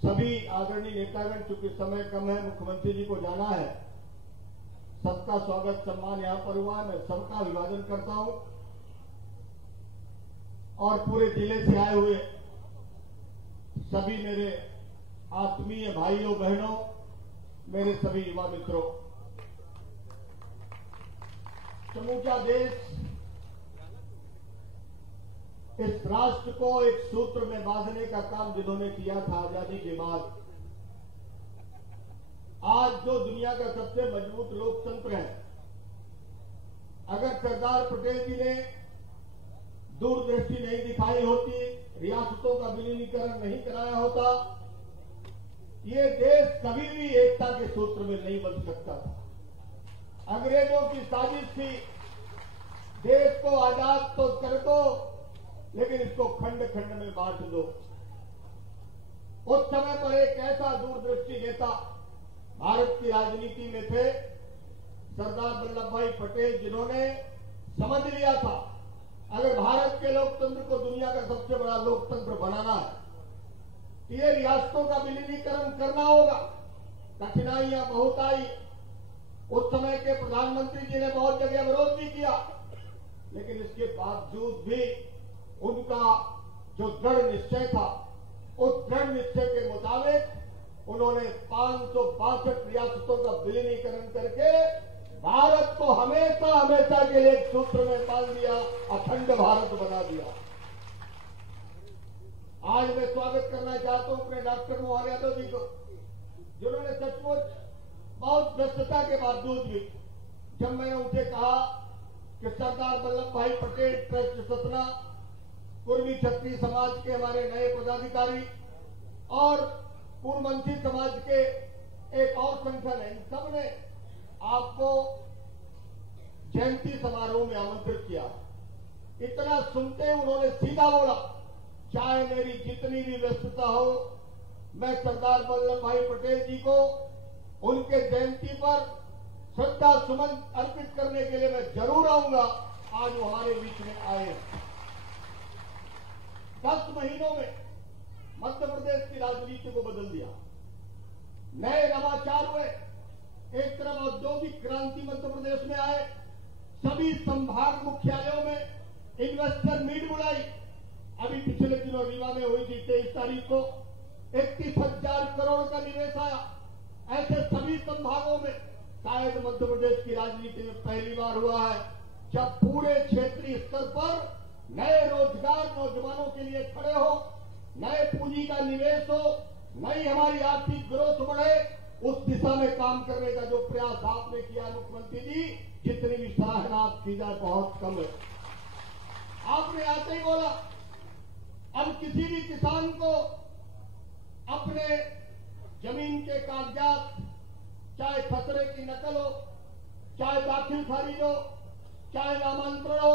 सभी आदरणीय नेतागण, चूंकि समय कम है, मुख्यमंत्री जी को जाना है, सबका स्वागत सम्मान यहां पर हुआ। मैं सबका अभिवादन करता हूं और पूरे जिले से आए हुए सभी मेरे आत्मीय भाइयों बहनों, मेरे सभी युवा मित्रों, समूचा देश इस राष्ट्र को एक सूत्र में बांधने का काम जिन्होंने किया था आजादी के बाद, आज जो दुनिया का सबसे मजबूत लोकतंत्र है, अगर सरदार पटेल जी ने दूरदृष्टि नहीं दिखाई होती, रियासतों का विलीनीकरण नहीं कराया होता, ये देश कभी भी एकता के सूत्र में नहीं बन सकता था। अंग्रेजों की साजिश थी, देश को आजाद तो कर दो लेकिन इसको खंड खंड में बांट दो। उस समय पर एक ऐसा दूरदृष्टि नेता भारत की राजनीति में थे, सरदार वल्लभ भाई पटेल, जिन्होंने समझ लिया था अगर भारत के लोकतंत्र को दुनिया का सबसे बड़ा लोकतंत्र बनाना है तो ये रियासतों का विलीनीकरण करना होगा। कठिनाइयां बहुत आई, उस समय के प्रधानमंत्री जी ने बहुत जगह विरोध भी किया, लेकिन इसके बावजूद भी उनका जो दृढ़ निश्चय था, उस दृढ़ निश्चय के मुताबिक उन्होंने 562 रियासतों का विलीनीकरण करके भारत को हमेशा हमेशा के लिए एक सूत्र में बांध दिया, अखंड भारत बना दिया। आज मैं स्वागत करना चाहता हूं अपने डॉक्टर मोहन यादव जी को, जिन्होंने सचमुच बहुत व्यस्तता के बावजूद भी, जब मैंने उनसे कहा कि सरदार वल्लभ भाई पटेल ट्रस्ट सतना, कुर्मी क्षत्रिय समाज के हमारे नए पदाधिकारी और पूर्ववंशी समाज के एक और संगठन है, इन सब ने आपको जयंती समारोह में आमंत्रित किया। इतना सुनते उन्होंने सीधा बोला, चाहे मेरी जितनी भी व्यस्तता हो, मैं सरदार वल्लभ भाई पटेल जी को उनके जयंती पर श्रद्धा सुमन अर्पित करने के लिए मैं जरूर आऊंगा। आज वो हमारे बीच में आए। 10 महीनों में मध्य प्रदेश की राजनीति को बदल दिया, नए नवाचार हुए, एक तरफ औद्योगिक क्रांति मध्य प्रदेश में आए, सभी संभाग मुख्यालयों में इन्वेस्टर मीट बुलाई। अभी पिछले दिनों रीवा में हुई थी 23 तारीख को 31,000 करोड़ का निवेश आया। ऐसे सभी संभागों में शायद मध्य प्रदेश की राजनीति में पहली बार हुआ है जब पूरे क्षेत्रीय स्तर पर नए रोजगार नौजवानों के लिए खड़े हो, नए पूंजी का निवेश हो, नई हमारी आर्थिक ग्रोथ बढ़े, उस दिशा में काम करने का जो प्रयास आपने किया मुख्यमंत्री जी, जितनी भी सराहना की जाए बहुत कम है। आपने आते ही बोला अब किसी भी किसान को अपने जमीन के कागजात, चाहे खसरे की नकल हो, चाहे दाखिल खारिज हो, चाहे नामांतरण हो,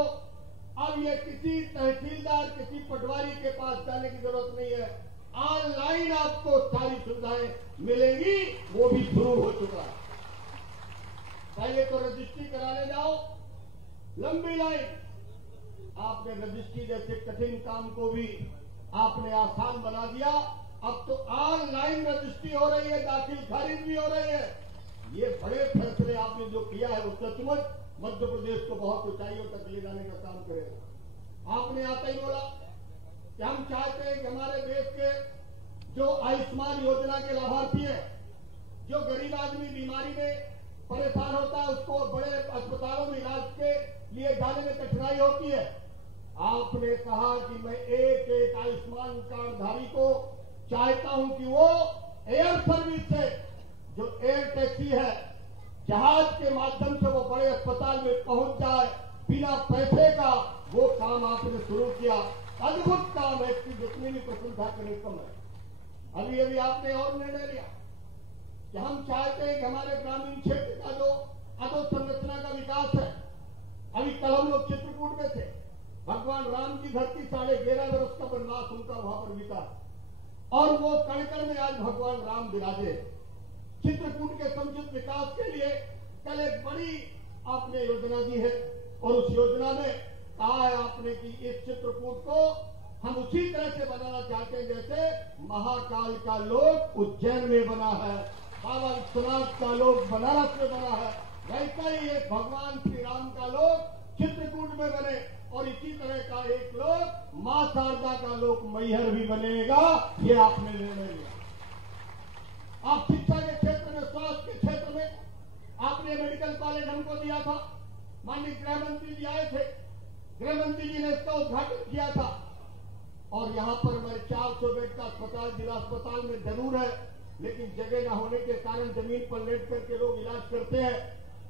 अब ये किसी तहसीलदार, किसी पटवारी के पास जाने की जरूरत नहीं है। ऑनलाइन आपको सारी सुविधाएं मिलेंगी, वो भी शुरू हो चुका है। पहले तो रजिस्ट्री कराने जाओ, लंबी लाइन। आपने रजिस्ट्री जैसे कठिन काम को भी आपने आसान बना दिया। अब तो ऑनलाइन रजिस्ट्री हो रही है, दाखिल खारिज भी हो रही है। ये बड़े फैसले आपने जो किया है वो सचमुच मध्य प्रदेश को बहुत ऊंचाइयों तक ले जाने का काम करेगा। आपने आते ही बोला कि हम चाहते हैं कि हमारे देश के जो आयुष्मान योजना के लाभार्थी हैं, जो गरीब आदमी बीमारी में परेशान होता है, उसको बड़े अस्पतालों में इलाज के लिए जाने में कठिनाई होती है, आपने कहा कि मैं एक एक आयुष्मान कार्डधारी को चाहता हूं कि वो एयर सर्विस से, जो एयर टैक्सी है, जहाज के माध्यम से वो बड़े अस्पताल में पहुंच जाए बिना पैसे का, वो काम आपने शुरू किया। अद्भुत काम है, इसकी जितनी भी प्रशंसा करें कम है। अभी अभी आपने और निर्णय लिया कि हम चाहते हैं कि हमारे ग्रामीण क्षेत्र का जो अधोसंरचना का विकास है, अभी कल हम लोग चित्रकूट में थे, भगवान राम की धरती 11.5 वर्ष का वनवास उनका वहां पर बीता और वो कण में आज भगवान राम विराजे। चित्रकूट के समुचित विकास के लिए कल एक बड़ी आपने योजना दी है और उस योजना में कहा है आपने कि इस चित्रकूट को हम उसी तरह से बनाना चाहते हैं जैसे महाकाल का लोक उज्जैन में बना है, बाबा विश्वनाथ का लोक बनारस में बना है, वैसा ही एक भगवान श्री राम का लोक चित्रकूट में बने और इसी तरह का एक लोक मां शारदा का लोक मैहर भी बनेगा। ये आपने निर्णय लिया। आप शिक्षा के क्षेत्र में, स्वास्थ्य के क्षेत्र में आपने मेडिकल कॉलेज हमको दिया था। माननीय गृह मंत्री जी आए थे, गृह मंत्री जी ने इसका उद्घाटन किया था और यहां पर हमारे 400 बेड का अस्पताल जिला अस्पताल में जरूर है, लेकिन जगह न होने के कारण जमीन पर लेट करके लोग इलाज करते हैं।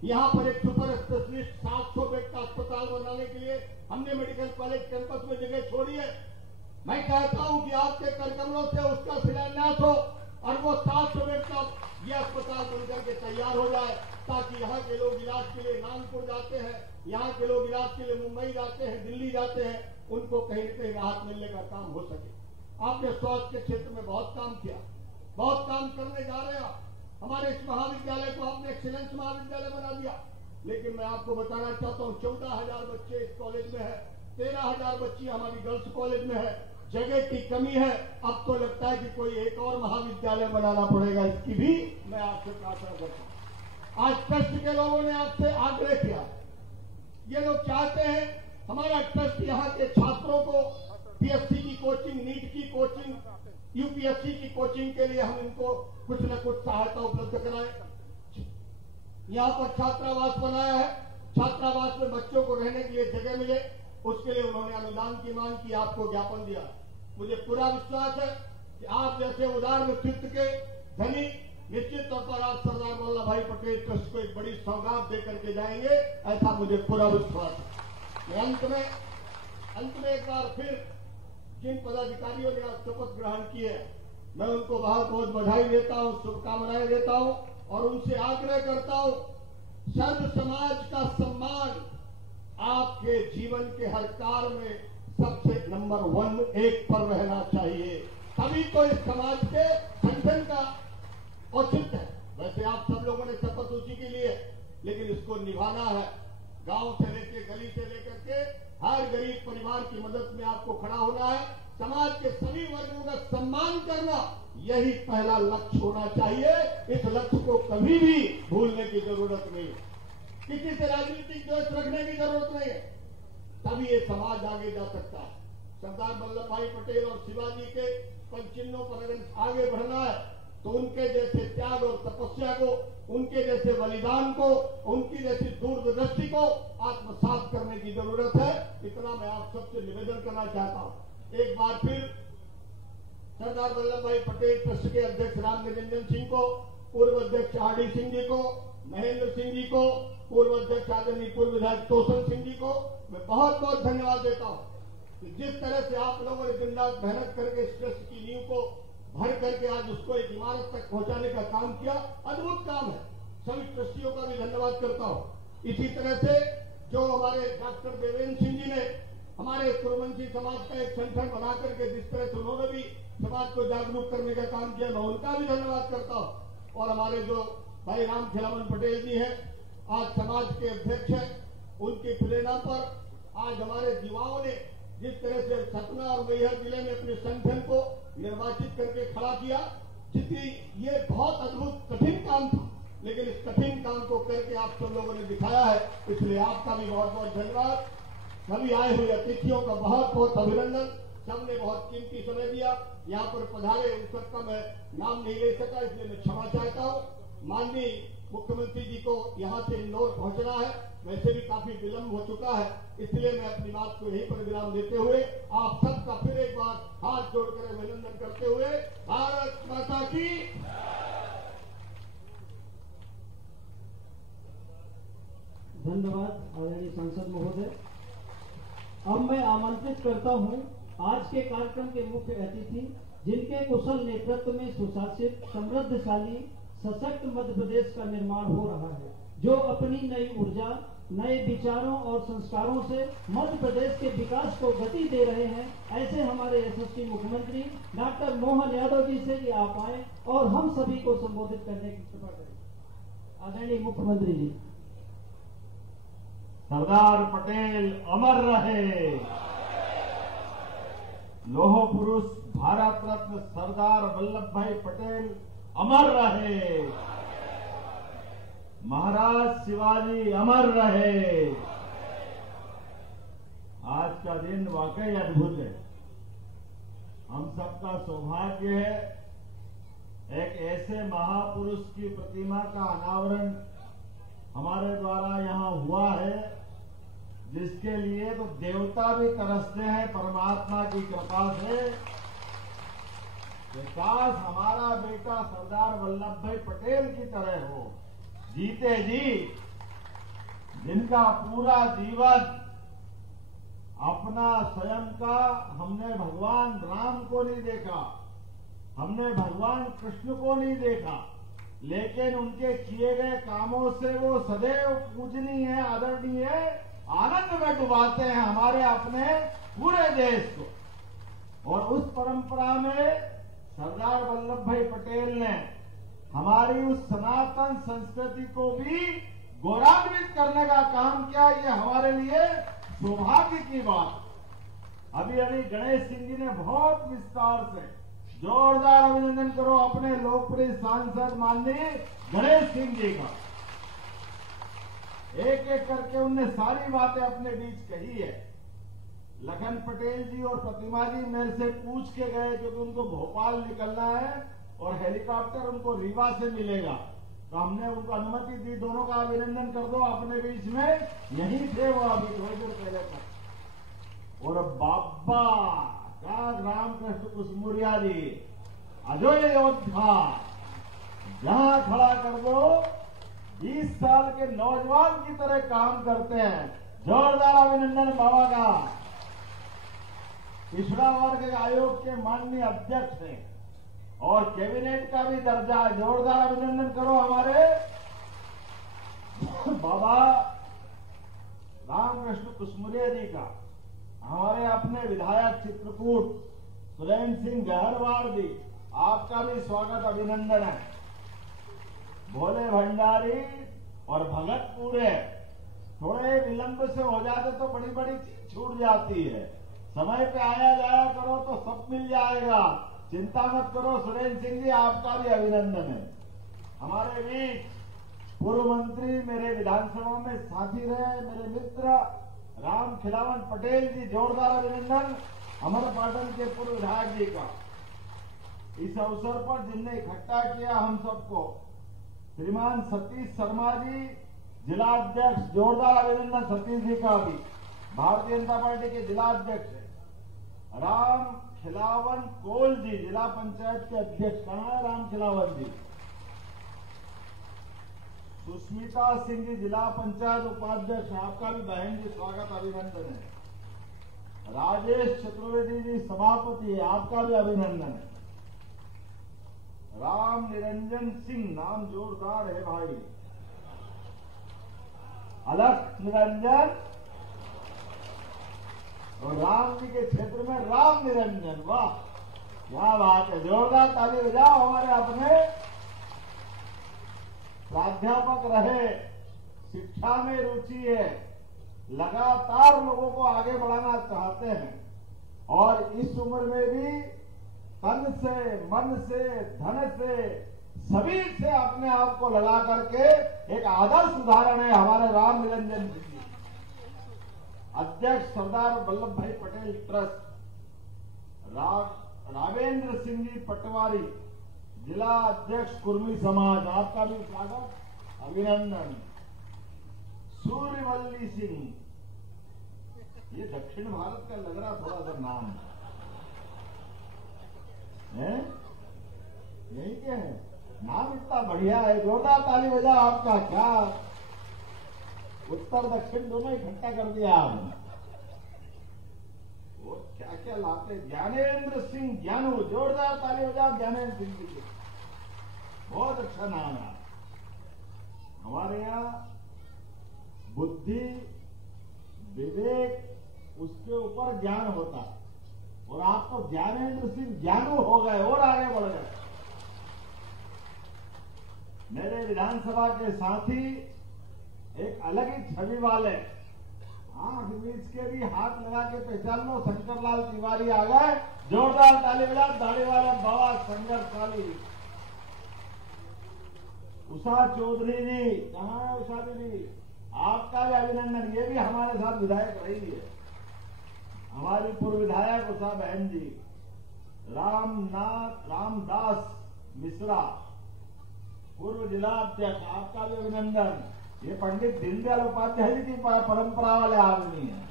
यहां पर एक सुपर स्पेशलिस्ट 700 बेड का अस्पताल बनाने के लिए हमने मेडिकल कॉलेज कैंपस में जगह छोड़ी है। मैं चाहता हूं कि आपके करकमलों से उसका शिलान्यास हो और वो 700 बेड का यह अस्पताल बनकर के तैयार हो जाए। ताकि यहाँ के लोग इलाज के लिए नागपुर जाते हैं, यहाँ के लोग इलाज के लिए मुंबई जाते हैं, दिल्ली जाते हैं, उनको कहीं न कहीं राहत मिलने का काम हो सके। आपने स्वास्थ्य के क्षेत्र में बहुत काम किया, बहुत काम करने जा रहे हैं। हमारे इस महाविद्यालय को आपने एक्सीलेंस महाविद्यालय बना दिया, लेकिन मैं आपको बताना चाहता हूँ 14,000 बच्चे इस कॉलेज में है, 13,000 बच्ची हमारी गर्ल्स कॉलेज में है, जगह की कमी है। अब तो लगता है कि कोई एक और महाविद्यालय बनाना पड़ेगा, इसकी भी मैं आपसे प्रार्थना करता हूँ। आज ट्रस्ट के लोगों ने आपसे आग्रह किया, ये लोग चाहते हैं हमारा ट्रस्ट यहाँ के छात्रों को पीएससी की कोचिंग, नीट की कोचिंग, यूपीएससी की कोचिंग के लिए हम इनको कुछ न कुछ सहायता उपलब्ध कराएं। यहाँ पर छात्रावास बनाया है, छात्रावास में बच्चों को रहने के लिए जगह मिले, उसके लिए उन्होंने अनुदान की मांग की, आपको ज्ञापन दिया। मुझे पूरा विश्वास है कि आप जैसे उदार व्यक्तित्व के धनी निश्चित तौर पर आप सरदार वल्लभ भाई पटेल ट्रस्ट को एक बड़ी सौगात देकर के जाएंगे, ऐसा मुझे पूरा विश्वास है। अंत में एक बार फिर जिन पदाधिकारियों ने आज शपथ ग्रहण किए, मैं उनको बहुत बहुत बधाई देता हूं, शुभकामनाएं देता हूं और उनसे आग्रह करता हूं, सर्व समाज का सम्मान आपके जीवन के हर कार्य में सबसे नंबर 1 पर रहना चाहिए। तभी तो इस समाज के संगठन का औचित्य है। वैसे आप सब लोगों ने शपथ उसी के लिए, लेकिन इसको निभाना है। गांव से लेकर गली से लेकर के हर गरीब परिवार की मदद में आपको खड़ा होना है। समाज के सभी वर्गों का सम्मान करना, यही पहला लक्ष्य होना चाहिए। इस लक्ष्य को कभी भी भूलने की जरूरत नहीं, किसी से राजनीतिक द्वेष रखने की जरूरत नहीं है, तभी ये समाज आगे जा सकता है। सरदार वल्लभ भाई पटेल और शिवाजी के पंचचिन्हों पर अगर आगे बढ़ना है तो उनके जैसे त्याग और तपस्या को, उनके जैसे बलिदान को, उनकी जैसी दूरदृष्टि को आत्मसात करने की जरूरत है। इतना मैं आप सबसे निवेदन करना चाहता हूं। एक बार फिर सरदार वल्लभ भाई पटेल ट्रस्ट के अध्यक्ष राम निरंजन सिंह को, पूर्व अध्यक्ष आरडी सिंह जी को, महेंद्र सिंह जी को, पूर्व अध्यक्ष आदरणीय पूर्व विधायक तोसन सिंह जी को मैं बहुत बहुत धन्यवाद देता हूं कि जिस तरह से आप लोगों ने दिन रात मेहनत करके इस ट्रस्ट की नींव को भर करके आज उसको एक इमारत तक पहुंचाने का काम किया, अद्भुत काम है। सभी ट्रस्टियों का भी धन्यवाद करता हूं। इसी तरह से जो हमारे डॉक्टर देवेंद्र सिंह जी ने हमारे कुरुवंशी समाज का एक संगठन बना करके जिस तरह से उन्होंने भी समाज को जागरूक करने का काम किया, मैं उनका भी धन्यवाद करता हूं। और हमारे जो भाई राम खिलावन पटेल जी हैं, आज समाज के अध्यक्ष हैं, उनकी प्रेरणा पर आज हमारे युवाओं ने जिस तरह से सतना और मैहर जिले में अपने संगठन को निर्वाचित करके खड़ा किया, जितनी ये बहुत अद्भुत कठिन काम था, लेकिन इस कठिन काम को करके आप सब लोगों ने दिखाया है, इसलिए आपका भी बहुत बहुत धन्यवाद। सभी आए हुए अतिथियों का बहुत बहुत अभिनंदन। सबने बहुत कीमती समय दिया, यहाँ पर पधारे उन सबका मैं नाम नहीं ले सका, इसलिए मैं क्षमा चाहता हूँ। माननीय मुख्यमंत्री जी को यहाँ से इंदौर पहुंचना है, वैसे भी काफी विलंब हो चुका है, इसलिए मैं अपनी बात को यहीं पर विराम देते हुए आप सबका फिर एक बार हाथ जोड़कर अभिनंदन करते हुए भारत माता की। धन्यवाद आदरणीय सांसद महोदय। अब मैं आमंत्रित करता हूं आज के कार्यक्रम के मुख्य अतिथि, जिनके कुशल नेतृत्व में सुशासित, समृद्धशाली, सशक्त मध्य प्रदेश का निर्माण हो रहा है, जो अपनी नई ऊर्जा, नए विचारों और संस्कारों से मध्य प्रदेश के विकास को गति दे रहे हैं। ऐसे हमारे यशस्वी मुख्यमंत्री डॉक्टर मोहन यादव जी से कि आप आए और हम सभी को संबोधित करने की कृपा करें। आदरणीय मुख्यमंत्री जी। सरदार पटेल अमर रहे। लोह पुरुष भारत रत्न सरदार वल्लभ भाई पटेल अमर रहे। महाराज शिवाजी अमर रहे। आज का दिन वाकई अद्भुत है। हम सबका सौभाग्य है एक ऐसे महापुरुष की प्रतिमा का अनावरण हमारे द्वारा यहाँ हुआ है, जिसके लिए तो देवता भी तरसते हैं परमात्मा की कृपा से। काश हमारा बेटा सरदार वल्लभ भाई पटेल की तरह हो, जीते जी, जिनका पूरा जीवन अपना स्वयं का, हमने भगवान राम को नहीं देखा, हमने भगवान कृष्ण को नहीं देखा, लेकिन उनके किए गए कामों से वो सदैव पूजनीय है, आदरणीय है, आनंद में डुबाते हैं हमारे अपने पूरे देश को। और उस परंपरा में सरदार वल्लभ भाई पटेल ने हमारी उस सनातन संस्कृति को भी गौरवान्वित करने का काम किया। ये हमारे लिए सौभाग्य की बात। अभी अभी गणेश सिंह जी ने बहुत विस्तार से जोरदार अभिनंदन करो अपने लोकप्रिय सांसद माननीय गणेश सिंह जी का। एक एक करके उनने सारी बातें अपने बीच कही है। लखन पटेल जी और प्रतिमा जी मेरे से पूछ के गए क्योंकि उनको भोपाल निकलना है और हेलीकॉप्टर उनको रीवा से मिलेगा, तो हमने उनको अनुमति दी। दोनों का अभिनंदन कर दो अपने बीच में, यहीं थे वो अभी थोड़ी देर पहले तक। और बाबा का रामकृष्ण कुसमुरिया जी अजय योद्धा जहां खड़ा कर दो, 20 साल के नौजवान की तरह काम करते हैं। जोरदार अभिनंदन बाबा का। पिछड़ा वर्ग आयोग के माननीय अध्यक्ष हैं और कैबिनेट का भी दर्जा है। जोरदार अभिनंदन करो हमारे बाबा रामकृष्ण कुसमुरिया जी का। हमारे अपने विधायक चित्रकूट सुरेंद्र सिंह गहरवार जी, आपका भी स्वागत अभिनंदन है। भोले भंडारी और भगत पूरे थोड़े विलंब से हो जाते तो बड़ी बड़ी चीज छूट जाती है। समय पे आया जाया करो तो सब मिल जाएगा, चिंता मत करो। सुरेंद्र सिंह जी आपका भी अभिनंदन है। हमारे बीच पूर्व मंत्री, मेरे विधानसभा में साथी रहे मेरे मित्र राम खिलावन पटेल जी, जोरदार अभिनंदन अमरपाटन के पूर्व विधायक जी का। इस अवसर पर जिनने इकट्ठा किया हम सबको, श्रीमान सतीश शर्मा जी जिला अध्यक्ष, जोरदार अभिनंदन सतीश जी का भी, भारतीय जनता पार्टी के जिला अध्यक्ष है। राम खिलावन कोल जी जिला पंचायत के अध्यक्ष, कहां है राम खिलावन जी? सुष्मिता सिंह जी जिला पंचायत उपाध्यक्ष, आपका भी बहन जी स्वागत अभिनंदन है। राजेश चतुर्वेदी जी सभापति है, आपका भी अभिनंदन है। राम निरंजन सिंह, नाम जोरदार है भाई। अलख निरंजन और राम जी के क्षेत्र में राम निरंजन, वाह क्या बात है। जोरदार ताली बजाओ। हमारे अपने प्राध्यापक रहे, शिक्षा में रुचि है, लगातार लोगों को आगे बढ़ाना चाहते हैं और इस उम्र में भी तन से, मन से, धन से, सभी से अपने आप को लगा करके एक आदर्श उदाहरण है हमारे राम निरंजन जी। अध्यक्ष सरदार वल्लभ भाई पटेल ट्रस्ट, रावेंद्र सिंह जी पटवारी जिला अध्यक्ष कुर्मी समाज, आपका भी स्वागत अभिनंदन। सूर्यवल्ली सिंह, ये दक्षिण भारत का लग रहा थोड़ा सा नाम है, यही क्या है? नाम इतना बढ़िया है, जोरदार ताली बजाओ आपका। क्या उत्तर दक्षिण दोनों इकट्ठा कर दिया आपने। वो क्या क्या लाते। ज्ञानेंद्र सिंह ज्ञानू, जोरदार ताली बजाओ ज्ञानेंद्र सिंह जी, बहुत अच्छा नाम है। हमारे यहाँ बुद्धि, विवेक, उसके ऊपर ज्ञान होता है और आप तो ज्ञानेंद्र सिंह ज्ञानू हो गए और आगे बढ़ गए। मेरे विधानसभा के साथी एक अलग ही छवि वाले, आंख बीच के भी हाथ लगा के पहचान लो, शंकरलाल तिवारी आ गए। जोरदार ताली बजा। दाढ़ी वाला बाबा संघर्षशाली उषा चौधरी जी, कहाँ है उषा दीदी? आपका भी अभिनंदन। ये भी हमारे साथ विधायक रही है, हमारी पूर्व विधायक उषा बहन जी। रामदास मिश्रा पूर्व जिला अध्यक्ष, आपका भी अभिनंदन। ये पंडित दीनदयाल उपाध्याय जी की परंपरा वाले आदमी हैं।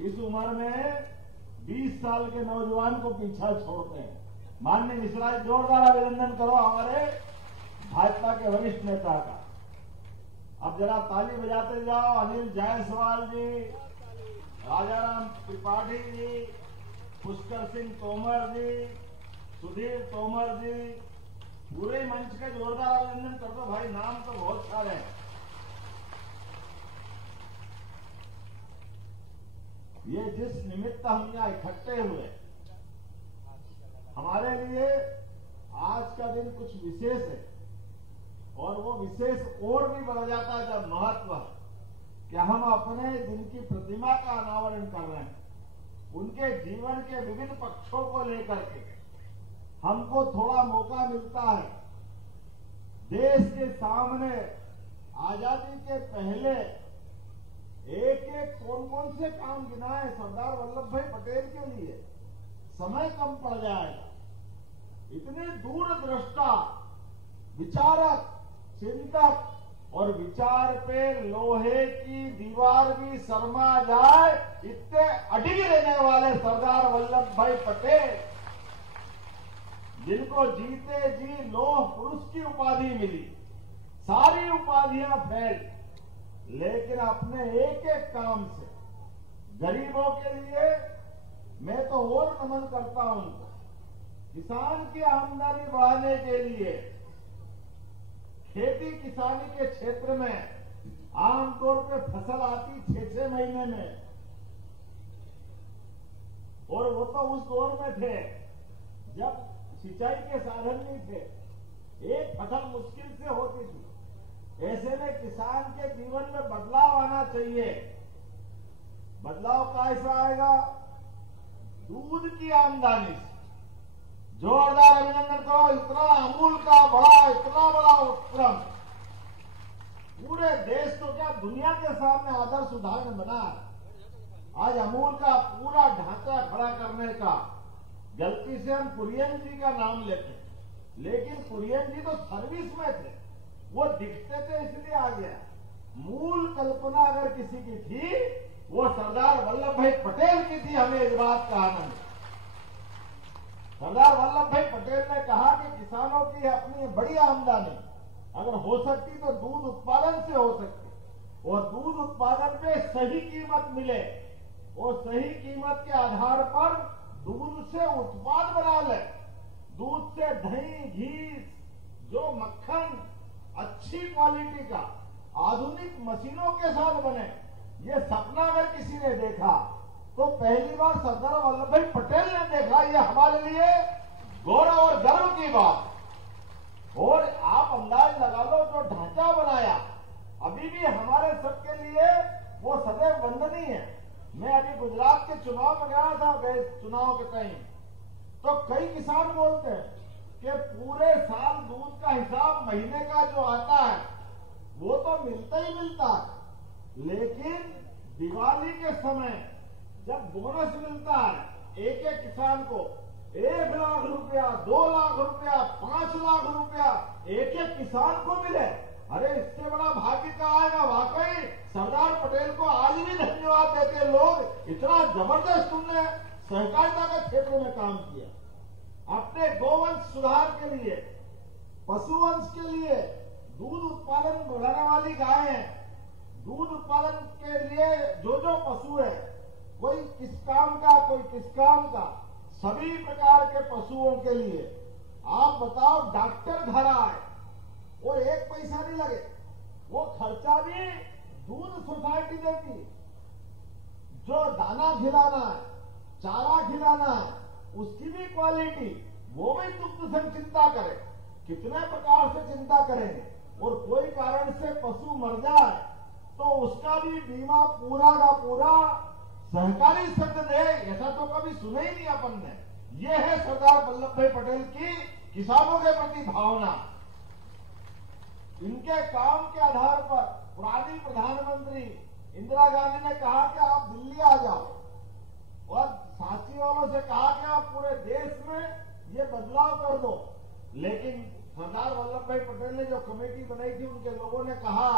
इस उम्र में 20 साल के नौजवान को पीछा छोड़ते हैं। माननीय मिश्रा, जोरदार अभिनंदन करो हमारे भाजपा के वरिष्ठ नेता का। अब जरा ताली बजाते जाओ। अनिल जायसवाल जी, राजाराम त्रिपाठी जी, पुष्कर सिंह तोमर जी, सुधीर तोमर जी, पूरे मंच का जोरदार अभिनंदन कर दो भाई, नाम तो बहुत सारे हैं। ये जिस निमित्त हम यहाँ इकट्ठे हुए, हमारे लिए आज का दिन कुछ विशेष है, और वो विशेष और भी बढ़ जाता है जब महत्व कि हम अपने जिनकी प्रतिमा का अनावरण कर रहे हैं, उनके जीवन के विभिन्न पक्षों को लेकर के हमको थोड़ा मौका मिलता है देश के सामने आजादी के पहले एक एक कौन कौन से काम गिनाए सरदार वल्लभ भाई पटेल के लिए। समय कम पड़ जाएगा। इतने दूरदृष्टा विचारक, चिंतक और विचार पे लोहे की दीवार भी शर्मा जाए इतने अडिग रहने वाले सरदार वल्लभ भाई पटेल, जिनको जीते जी लौह पुरुष की उपाधि मिली, सारी उपाधियां फैल, लेकिन अपने एक एक काम से गरीबों के लिए मैं तो और नमन करता हूं उनको। किसान की आमदनी बढ़ाने के लिए खेती किसानी के क्षेत्र में आमतौर पे फसल आती 6-6 महीने में, और वो तो उस दौर में थे जब सिंचाई के साधन नहीं थे, एक फसल मुश्किल से होती थी। ऐसे में किसान के जीवन में बदलाव आना चाहिए। बदलाव कैसा आएगा? दूध की आमदनी से। जोरदार अभिनंदन करो। इतना अमूल का इतना बड़ा उपक्रम पूरे देश तो क्या दुनिया के सामने आदर्श उदाहरण बना है। आज अमूल का पूरा ढांचा खड़ा करने का, गलती से हम कुरियन जी का नाम लेते, लेकिन कुरियन जी तो सर्विस में थे, वो दिखते थे इसलिए आ गया। मूल कल्पना अगर किसी की थी वो सरदार वल्लभ भाई पटेल की थी। हमें इस बात का आनंद। सरदार वल्लभ भाई पटेल ने कहा कि किसानों की अपनी बड़ी आमदनी अगर हो सकती तो दूध उत्पादन से हो सकती, और दूध उत्पादन पे सही कीमत मिले, और सही कीमत के आधार पर दूध से उत्पाद बना ले, दूध से दही, घी, जो मक्खन अच्छी क्वालिटी का आधुनिक मशीनों के साथ बने, ये सपना अगर किसी ने देखा तो पहली बार सरदार वल्लभ भाई पटेल ने देखा। ये हमारे लिए गौरव और गर्व की बात। और आप अंदाज लगा लो जो ढांचा बनाया अभी भी हमारे सबके लिए वो सदैव वंदनीय है। मैं अभी गुजरात के चुनाव में गया था, गए चुनाव के कहीं, तो कई किसान बोलते हैं कि पूरे साल दूध का हिसाब महीने का जो आता है वो तो मिलता ही मिलता है, लेकिन दिवाली के समय जब बोनस मिलता है एक एक किसान को 1 लाख रुपया, 2 लाख रुपया, 5 लाख रुपया एक एक किसान को मिले, अरे इससे बड़ा भाग्य का आएगा। वाकई सरदार पटेल को आज भी धन्यवाद देते लोग। इतना जबरदस्त उन्होंने सहकारिता के क्षेत्र में काम किया। अपने गोवंश सुधार के लिए, पशुवंश के लिए, दूध उत्पादन बढ़ाने वाली गायें, दूध उत्पादन के लिए जो पशु है, कोई किस काम का कोई किस काम का, सभी प्रकार के पशुओं के लिए आप बताओ डॉक्टर घर आए और 1 पैसा नहीं लगे, वो खर्चा भी दूध सोसाइटी देती। जो दाना खिलाना है, चारा खिलाना है, उसकी भी क्वालिटी, वो भी दुग्ध संघ चिंता करे। कितने प्रकार से चिंता करेंगे, और कोई कारण से पशु मर जाए तो उसका भी बीमा पूरा का पूरा सहकारी संघ दे। ऐसा तो कभी सुना ही नहीं अपन ने। ये है सरदार वल्लभ भाई पटेल की किसानों के प्रति भावना। इनके काम के आधार पर पुरानी प्रधानमंत्री इंदिरा गांधी ने कहा कि आप दिल्ली आ जाओ, और साथी वालों से कहा कि आप पूरे देश में ये बदलाव कर दो। लेकिन सरदार वल्लभ भाई पटेल ने जो कमेटी बनाई थी, उनके लोगों ने कहा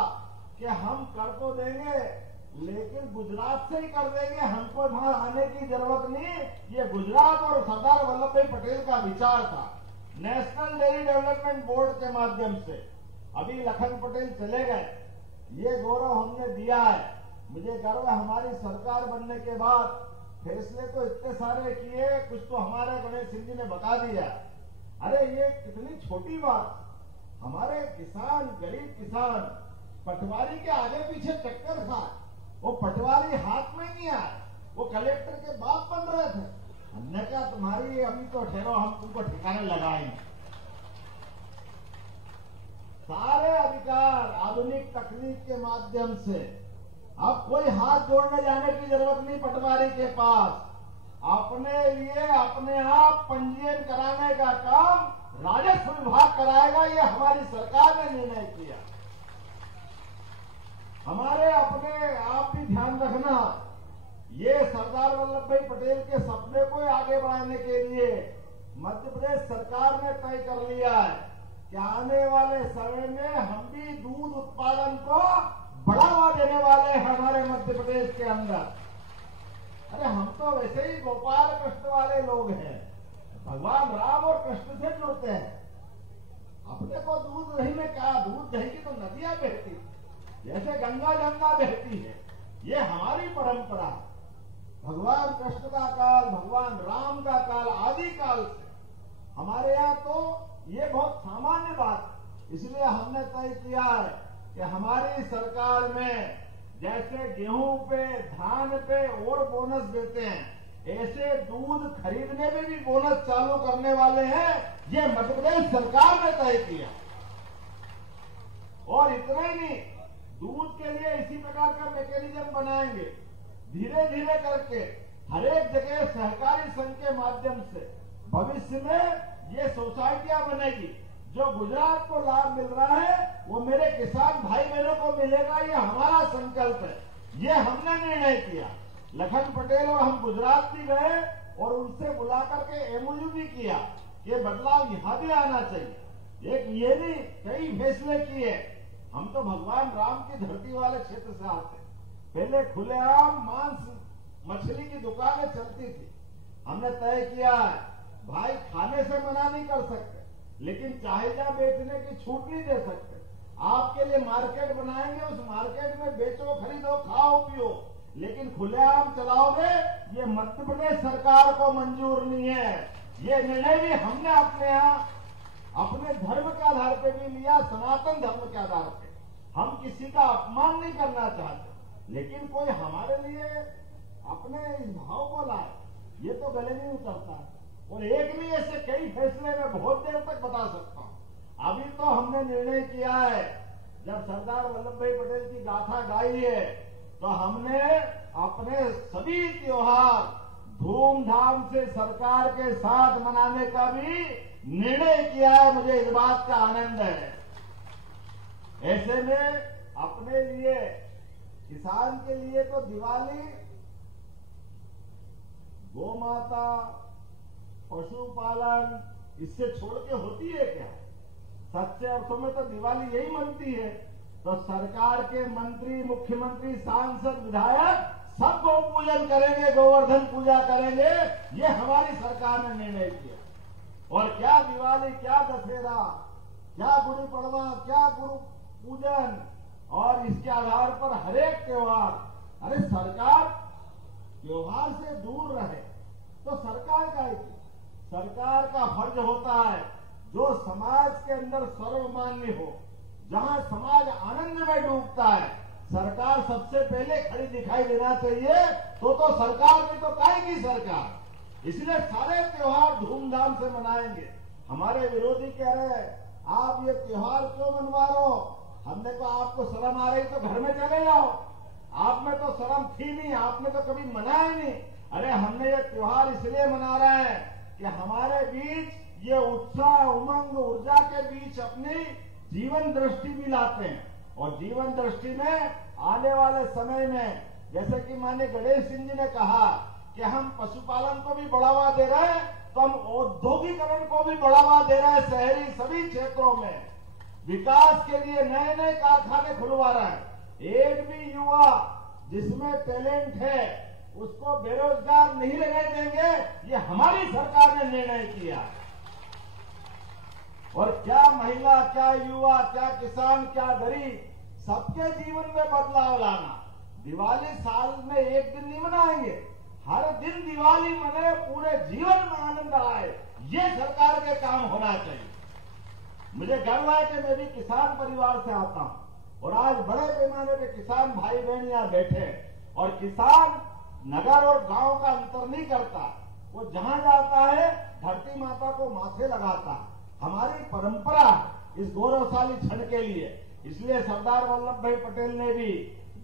कि हम कर तो देंगे लेकिन गुजरात से ही कर देंगे, हमको वहां आने की जरूरत नहीं। ये गुजरात और सरदार वल्लभ भाई पटेल का विचार था। नेशनल डेयरी डेवलपमेंट बोर्ड के माध्यम से अभी लखन पटेल चले गए, ये गौरव हमने दिया है। मुझे गर्व है हमारी सरकार बनने के बाद फैसले तो इतने सारे किए, कुछ तो हमारे गणेश सिंह जी ने बता दिया। अरे ये कितनी छोटी बात। हमारे किसान, गरीब किसान पटवारी के आगे पीछे चक्कर खाए, वो पटवारी हाथ में नहीं आए, वो कलेक्टर के बाप बन रहे थे। हमने कहा तुम्हारी अभी तो ठहरो, हम तुमको ठिकाने लगाएंगे। सारे अधिकार आधुनिक तकनीक के माध्यम से, अब कोई हाथ जोड़ने जाने की जरूरत नहीं पटवारी के पास। अपने लिए अपने आप पंजीयन कराने का काम राजस्व विभाग कराएगा। ये हमारी सरकार ने निर्णय किया। हमारे अपने आप भी ध्यान रखना, ये सरदार वल्लभ भाई पटेल के सपने को आगे बढ़ाने के लिए मध्य प्रदेश सरकार ने तय कर लिया है कि आने वाले समय में हम भी दूध उत्पादन को बढ़ावा देने वाले हैं हमारे मध्य प्रदेश के अंदर। अरे हम तो वैसे ही गोपाल कृष्ण वाले लोग हैं, भगवान राम और कृष्ण से जुड़ते हैं। अपने को दूध दही में क्या, दूध दही की तो नदियां बहती, जैसे गंगा जमुना बहती है, ये हमारी परंपरा। भगवान कृष्ण का काल, भगवान राम का काल, आदि काल से हमारे यहाँ तो ये बहुत सामान्य बात। इसलिए हमने तय किया है कि हमारी सरकार में जैसे गेहूं पे, धान पे और बोनस देते हैं, ऐसे दूध खरीदने में भी बोनस चालू करने वाले हैं। ये मध्य प्रदेश सरकार ने तय किया। और इतना ही नहीं, दूध के लिए इसी प्रकार का मैकेनिज्म बनाएंगे। धीरे धीरे करके हर एक जगह सहकारी संघ के माध्यम से भविष्य में ये सोसाइटियां बनेगी। जो गुजरात को लाभ मिल रहा है वो मेरे किसान भाई बहनों को मिलेगा। ये हमारा संकल्प है, ये हमने निर्णय किया। लखन पटेल और हम गुजरात भी गए और उनसे बुला करके एमओयू भी किया। ये बदलाव यहां भी आना चाहिए। एक ये नहीं, कई फैसले किए। हम तो भगवान राम की धरती वाले क्षेत्र से आते। पहले खुलेआम मांस मछली की दुकानें चलती थी। हमने तय किया है भाई, खाने से मना नहीं कर सकते, लेकिन चाहिदा बेचने की छूट नहीं दे सकते। आपके लिए मार्केट बनाएंगे, उस मार्केट में बेचो, खरीदो, खाओ, पियो, लेकिन खुलेआम चलाओगे, ये मध्य प्रदेश सरकार को मंजूर नहीं है। ये निर्णय भी हमने अपने यहाँ अपने धर्म के आधार पे भी लिया, सनातन धर्म के आधार पे। हम किसी का अपमान नहीं करना चाहते, लेकिन कोई हमारे लिए अपने इस भाव को लाए, ये तो गले नहीं उतरता। और एक नहीं, ऐसे कई फैसले मैं बहुत देर तक बता सकता हूं। अभी तो हमने निर्णय किया है, जब सरदार वल्लभ भाई पटेल की गाथा गाई है, तो हमने अपने सभी त्योहार धूमधाम से सरकार के साथ मनाने का भी निर्णय किया है। मुझे इस बात का आनंद है। ऐसे में अपने लिए, किसान के लिए तो दिवाली गौ माता, पशुपालन, इससे छोड़ के होती है क्या? सच्चे अर्थों में तो दिवाली यही मनती है। तो सरकार के मंत्री, मुख्यमंत्री, सांसद, विधायक सब गौ पूजन करेंगे, गोवर्धन पूजा करेंगे। ये हमारी सरकार ने निर्णय किया। और क्या दिवाली, क्या दशहरा, क्या गुड़ी पड़वा, क्या गुरु पूजन, और इसके आधार पर हर एक त्योहार। अरे सरकार त्योहार से दूर रहे तो सरकार का ही, सरकार का फर्ज होता है जो समाज के अंदर सर्वमान्य हो, जहां समाज आनंद में डूबता है, सरकार सबसे पहले खड़ी दिखाई देना चाहिए। तो सरकार की तो काय की सरकार। इसलिए सारे त्योहार धूमधाम से मनाएंगे। हमारे विरोधी कह रहे हैं आप ये त्योहार क्यों मनवा रहे हो? हमने कहा आपको शर्म आ रही तो घर में चले जाओ। आप में तो शर्म थी नहीं, आपने तो कभी मनाया नहीं। अरे हमने ये त्योहार इसलिए मना रहे हैं कि हमारे बीच ये उत्साह, उमंग, ऊर्जा के बीच अपनी जीवन दृष्टि भी लाते हैं। और जीवन दृष्टि में आने वाले समय में, जैसे कि माननीय गणेश सिंह जी ने कहा कि हम पशुपालन को भी बढ़ावा दे रहे हैं, तो हम औद्योगिकरण को भी बढ़ावा दे रहे हैं। शहरी सभी क्षेत्रों में विकास के लिए नए नए कारखाने खुलवा रहे हैं। एक भी युवा जिसमें टैलेंट है उसको बेरोजगार नहीं रहने देंगे। ये हमारी सरकार ने निर्णय किया। और क्या महिला, क्या युवा, क्या किसान, क्या गरीब, सबके जीवन में बदलाव लाना। दिवाली साल में एक दिन नहीं मनाएंगे, हर दिन दिवाली मने, पूरे जीवन में आनंद आए, ये सरकार के काम होना चाहिए। मुझे गर्व है कि मैं भी किसान परिवार से आता हूं और आज बड़े पैमाने पे किसान भाई बहन यहां बैठे हैं। और किसान नगर और गांव का अंतर नहीं करता, वो जहां जाता है धरती माता को माथे लगाता है। हमारी परंपरा इस गौरवशाली क्षण के लिए, इसलिए सरदार वल्लभ भाई पटेल ने भी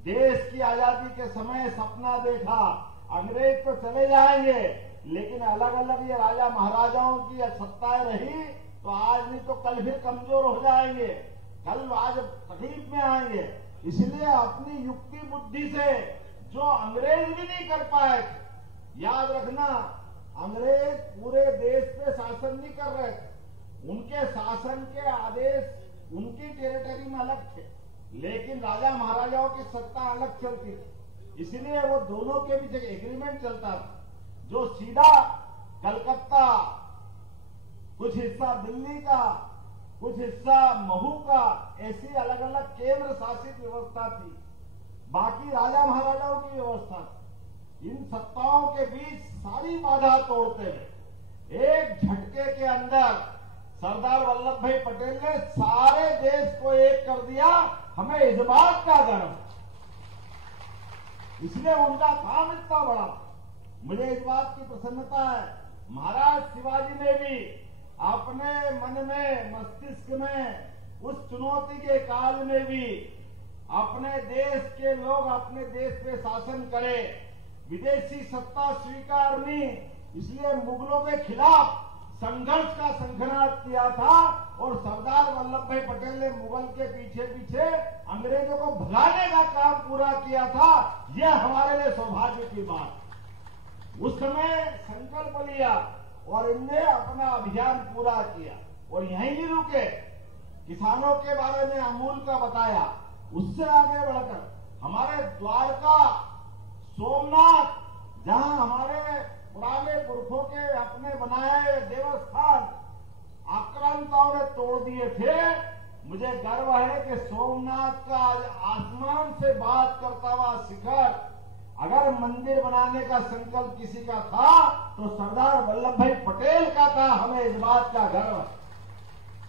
देश की आजादी के समय सपना देखा, अंग्रेज तो चले जाएंगे लेकिन अलग अलग ये राजा महाराजाओं की सत्ताएं रही तो आज नहीं तो कल फिर कमजोर हो जाएंगे, कल आज तकलीफ में आएंगे। इसलिए अपनी युक्ति बुद्धि से जो अंग्रेज भी नहीं कर पाए थे, याद रखना अंग्रेज पूरे देश पे शासन नहीं कर रहे थे, उनके शासन के आदेश उनकी टेरिटरी में अलग थे, लेकिन राजा महाराजाओं की सत्ता अलग चलती थी। इसलिए वो दोनों के बीच एक एग्रीमेंट चलता था, जो सीधा कलकत्ता, कुछ हिस्सा दिल्ली का, कुछ हिस्सा महू का, ऐसी अलग अलग केंद्र शासित व्यवस्था थी, बाकी राजा महाराजाओं की व्यवस्था थी। इन सत्ताओं के बीच सारी बाधा तोड़ते हुए एक झटके के अंदर सरदार वल्लभ भाई पटेल ने सारे देश को एक कर दिया। हमें इस बात का गर्व, इसलिए उनका काम इतना बड़ा, मुझे इस बात की प्रसन्नता है। महाराज शिवाजी ने भी अपने मन में, मस्तिष्क में, उस चुनौती के काल में भी अपने देश के लोग अपने देश पे शासन करें, विदेशी सत्ता स्वीकार नहीं, इसलिए मुगलों के खिलाफ संघर्ष का संघनाद किया था और सरदार वल्लभ भाई पटेल ने मुगल के पीछे पीछे अंग्रेजों को भगाने का काम पूरा किया था। यह हमारे लिए सौभाग्य की बात। उस समय संकल्प लिया और इनने अपना अभियान पूरा किया और यहीं नहीं रुके, किसानों के बारे में अमूल का बताया, उससे आगे बढ़कर हमारे द्वारका, सोमनाथ, जहां हमारे पुराने पुरखों के अपने बनाए देवस्थान आक्रांताओं ने तोड़ दिए थे, मुझे गर्व है कि सोमनाथ का आसमान से बात करता हुआ शिखर, अगर मंदिर बनाने का संकल्प किसी का था तो सरदार वल्लभ भाई पटेल का था। हमें इस बात का गर्व है,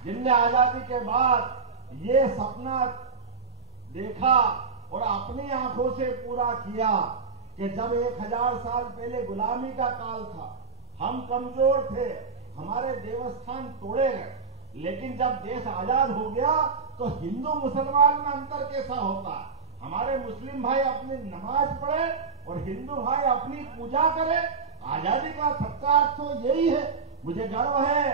जिनने आजादी के बाद ये सपना देखा और अपनी आंखों से पूरा किया कि जब 1000 साल पहले गुलामी का काल था, हम कमजोर थे, हमारे देवस्थान तोड़े गए, लेकिन जब देश आजाद हो गया तो हिंदू मुसलमान में अंतर कैसा होता है? हमारे मुस्लिम भाई अपनी नमाज पढ़े और हिंदू भाई अपनी पूजा करे। आजादी का सच्चा अर्थ तो यही है। मुझे गर्व है,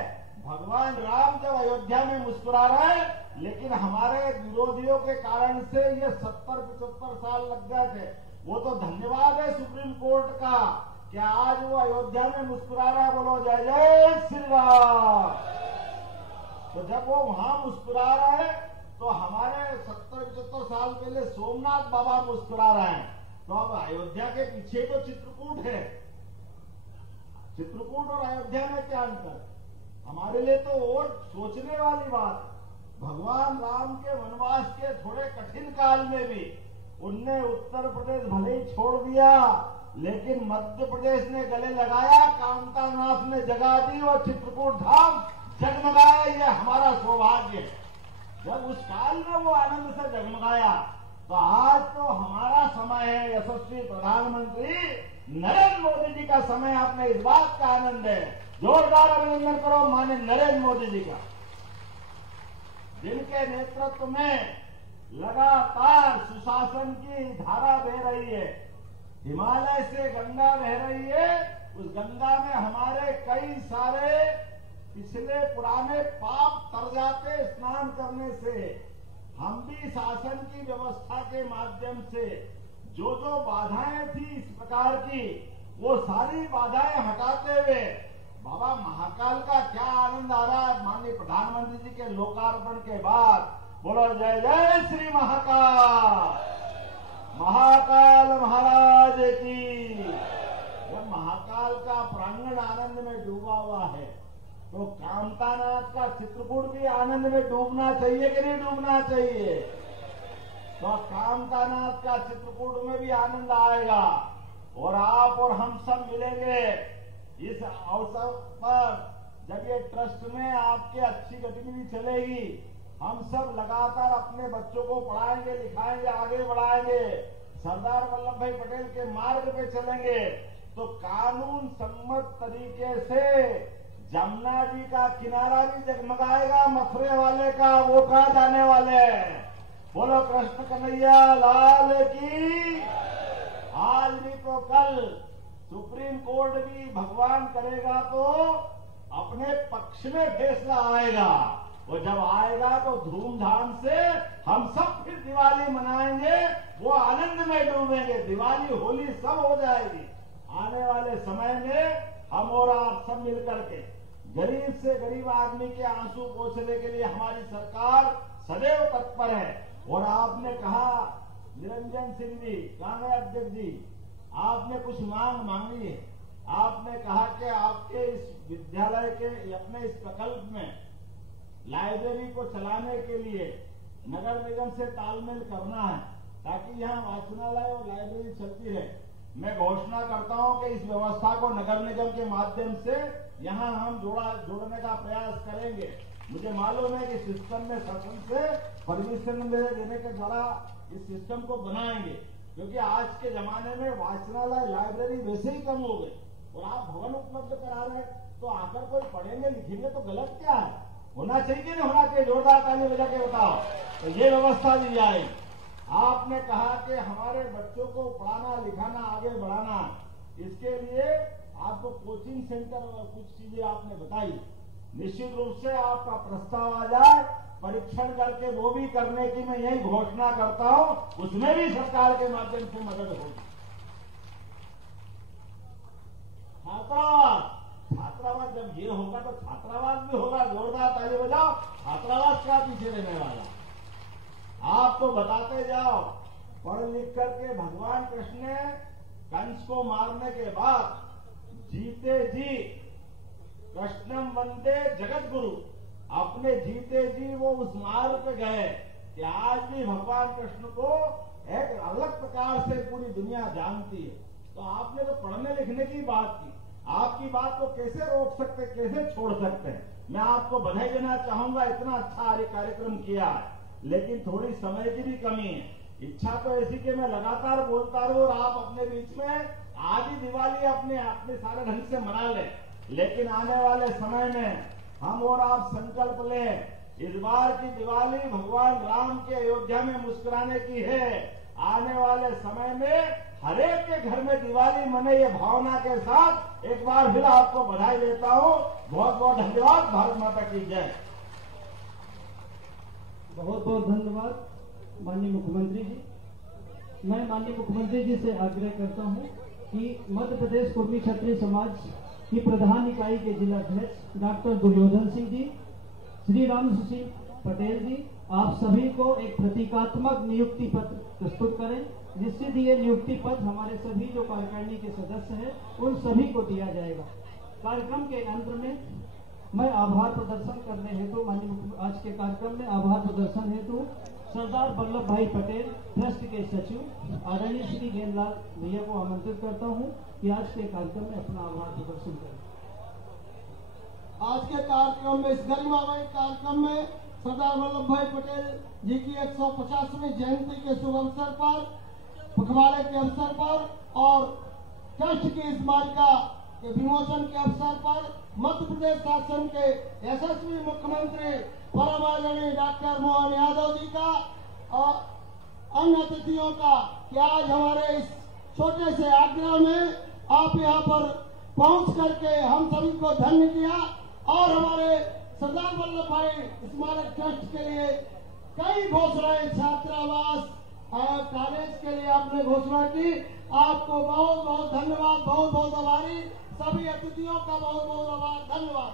भगवान राम जब अयोध्या में मुस्कुरा रहे, लेकिन हमारे विरोधियों के कारण से ये 70-75 साल लग गए थे। वो तो धन्यवाद है सुप्रीम कोर्ट का कि आज वो अयोध्या में मुस्कुरा रहा है। बोलो जय जय श्री राम। तो जब वो वहां मुस्कुरा रहे हैं तो हमारे 70-75 साल पहले सोमनाथ बाबा मुस्कुरा रहे हैं, तो अब अयोध्या के पीछे तो चित्रकूट है। चित्रकूट और अयोध्या में क्या अंतर? हमारे लिए तो और सोचने वाली बात। भगवान राम के वनवास के थोड़े कठिन काल में भी उनने उत्तर प्रदेश भले ही छोड़ दिया, लेकिन मध्य प्रदेश ने गले लगाया, कामतानाथ ने जगा दी और चित्रकूट धाम जगमगाया। यह हमारा सौभाग्य है। जब उस काल में वो आनंद से जगमगाया, तो आज तो हमारा समय है। यशस्वी प्रधानमंत्री नरेंद्र मोदी जी का समय। आपने इस बात का आनंद है, जोरदार अभिनंदन करो माननीय नरेंद्र मोदी जी का, जिनके नेतृत्व में लगातार सुशासन की धारा बह रही है। हिमालय से गंगा बह रही है, उस गंगा में हमारे कई सारे पिछले पुराने पाप तर जाते स्नान करने से। हम भी शासन की व्यवस्था के माध्यम से जो जो बाधाएं थी इस प्रकार की, वो सारी बाधाएं हटाते हुए बाबा महाकाल का क्या आनंद आ रहा है माननीय प्रधानमंत्री जी के लोकार्पण के बाद। बोलो जय जय श्री महाकाल, महाकाल महाराज की। जब महाकाल का प्रांगण आनंद में डूबा हुआ है, तो कामतानाथ का चित्रकूट भी आनंद में डूबना चाहिए कि नहीं डूबना चाहिए? तो कामतानाथ का चित्रकूट में भी आनंद आएगा। और आप और हम सब मिलेंगे इस अवसर पर। जब ये ट्रस्ट में आपके अच्छी गतिविधि चलेगी, हम सब लगातार अपने बच्चों को पढ़ाएंगे, लिखाएंगे, आगे बढ़ाएंगे, सरदार वल्लभ भाई पटेल के मार्ग पे चलेंगे, तो कानून सम्मत तरीके से जमुना जी का किनारा भी जगमगाएगा, मथुरे वाले का वो कहा जाने वाले। बोलो कृष्ण कन्हैया लाल की। आज भी तो कल सुप्रीम कोर्ट भी भगवान करेगा तो अपने पक्ष में फैसला आएगा, वो जब आएगा तो धूमधाम से हम सब फिर दिवाली मनाएंगे, वो आनंद में डूबेंगे, दिवाली होली सब हो जाएगी। आने वाले समय में हम और आप सब मिलकर के गरीब से गरीब आदमी के आंसू पोंछने के लिए हमारी सरकार सदैव तत्पर है। और आपने कहा निरंजन सिंह जी, कांग्रेस अध्यक्ष जी, आपने कुछ मांग मांगी है। आपने कहा कि आपके इस विद्यालय के अपने इस प्रकल्प में लाइब्रेरी को चलाने के लिए नगर निगम से तालमेल करना है, ताकि यहाँ वाचनालय और लाइब्रेरी चलती रहे। मैं घोषणा करता हूं कि इस व्यवस्था को नगर निगम के माध्यम से यहां हम जोड़ने का प्रयास करेंगे। मुझे मालूम है कि सिस्टम में शासन से परमिशन देने के द्वारा इस सिस्टम को बनाएंगे, क्योंकि आज के जमाने में वाचनालय लाइब्रेरी वैसे ही कम हो गए और आप भवन उपलब्ध करा रहे हैं, तो आकर कोई पढ़ेंगे लिखेंगे तो गलत क्या है? होना चाहिए कि नहीं होना चाहिए? जोरदार ताली बजा के बताओ। तो ये व्यवस्था दी जाएगी। आपने कहा कि हमारे बच्चों को पढ़ाना लिखाना आगे बढ़ाना, इसके लिए आपको कोचिंग सेंटर और कुछ चीजें आपने बताई। निश्चित रूप से आपका प्रस्ताव आ जाए, परीक्षण करके वो भी करने की मैं यही घोषणा करता हूं, उसमें भी सरकार के माध्यम से मदद होगी। छात्रावास जब ये होगा तो छात्रावास भी होगा। जोरदार ताली बजाओ। छात्रावास क्या पीछे रहने वाला? आप तो बताते जाओ। पढ़ लिख करके भगवान कृष्ण ने कंस को मारने के बाद जीते जी कृष्णम वंदे जगत गुरु, अपने जीते जी वो उस मार्ग पे गए कि आज भी भगवान कृष्ण को एक अलग प्रकार से पूरी दुनिया जानती है। तो आपने तो पढ़ने लिखने की बात की, आपकी बात को कैसे रोक सकते, कैसे छोड़ सकते हैं? मैं आपको बधाई देना चाहूंगा, इतना अच्छा कार्यक्रम किया है, लेकिन थोड़ी समय की भी कमी है। इच्छा तो ऐसी कि मैं लगातार बोलता रहूं और आप अपने बीच में आज ही दिवाली अपने सारे ढंग से मना लें, लेकिन आने वाले समय में हम और आप संकल्प लें, इस बार की दिवाली भगवान राम के अयोध्या में मुस्कुराने की है। आने वाले समय में हरेक के घर में दिवाली मने, ये भावना के साथ एक बार फिर आपको बधाई देता हूं। बहुत बहुत धन्यवाद। भारत माता की जय। बहुत बहुत धन्यवाद माननीय मुख्यमंत्री जी। मैं माननीय मुख्यमंत्री जी से आग्रह करता हूं कि मध्य प्रदेश कुर्मी क्षत्रिय समाज की प्रधान इकाई के जिलाध्यक्ष डॉक्टर दुर्योधन सिंह जी, श्री राम सिंह पटेल जी, आप सभी को एक प्रतीकात्मक नियुक्ति पत्र प्रस्तुत करें, जिससे दिए नियुक्ति पत्र हमारे सभी जो कार्यकारिणी के सदस्य हैं उन सभी को दिया जाएगा। कार्यक्रम के अंत में मैं आभार प्रदर्शन करने हेतु माननीय आज के कार्यक्रम में आभार प्रदर्शन हेतु सरदार वल्लभ भाई पटेल ट्रस्ट के सचिव आदरणीय श्री गेंदलाल भैया को आमंत्रित करता हूं कि आज के कार्यक्रम में अपना आभार प्रदर्शन करें। आज के कार्यक्रम में, इस गरिमामय कार्यक्रम में सरदार वल्लभ भाई पटेल जी की 150वीं जयंती के शुभ अवसर पर, पखवाड़े के अवसर पर और ट्रस्ट की इस मालिका के विमोचन के अवसर पर मध्य प्रदेश शासन के यशस्वी मुख्यमंत्री परम आदरणीय डॉक्टर मोहन यादव जी का और अन्य अतिथियों का कि आज हमारे इस छोटे से आग्रह में आप यहाँ पर पहुंच करके हम सभी को धन्य किया और हमारे सरदार वल्लभ भाई स्मारक ट्रस्ट के लिए कई घोषणाएं, छात्रावास और कॉलेज के लिए आपने घोषणा की। आपको बहुत बहुत धन्यवाद, बहुत बहुत आभारी। सभी अतिथियों का बहुत बहुत आभार, धन्यवाद।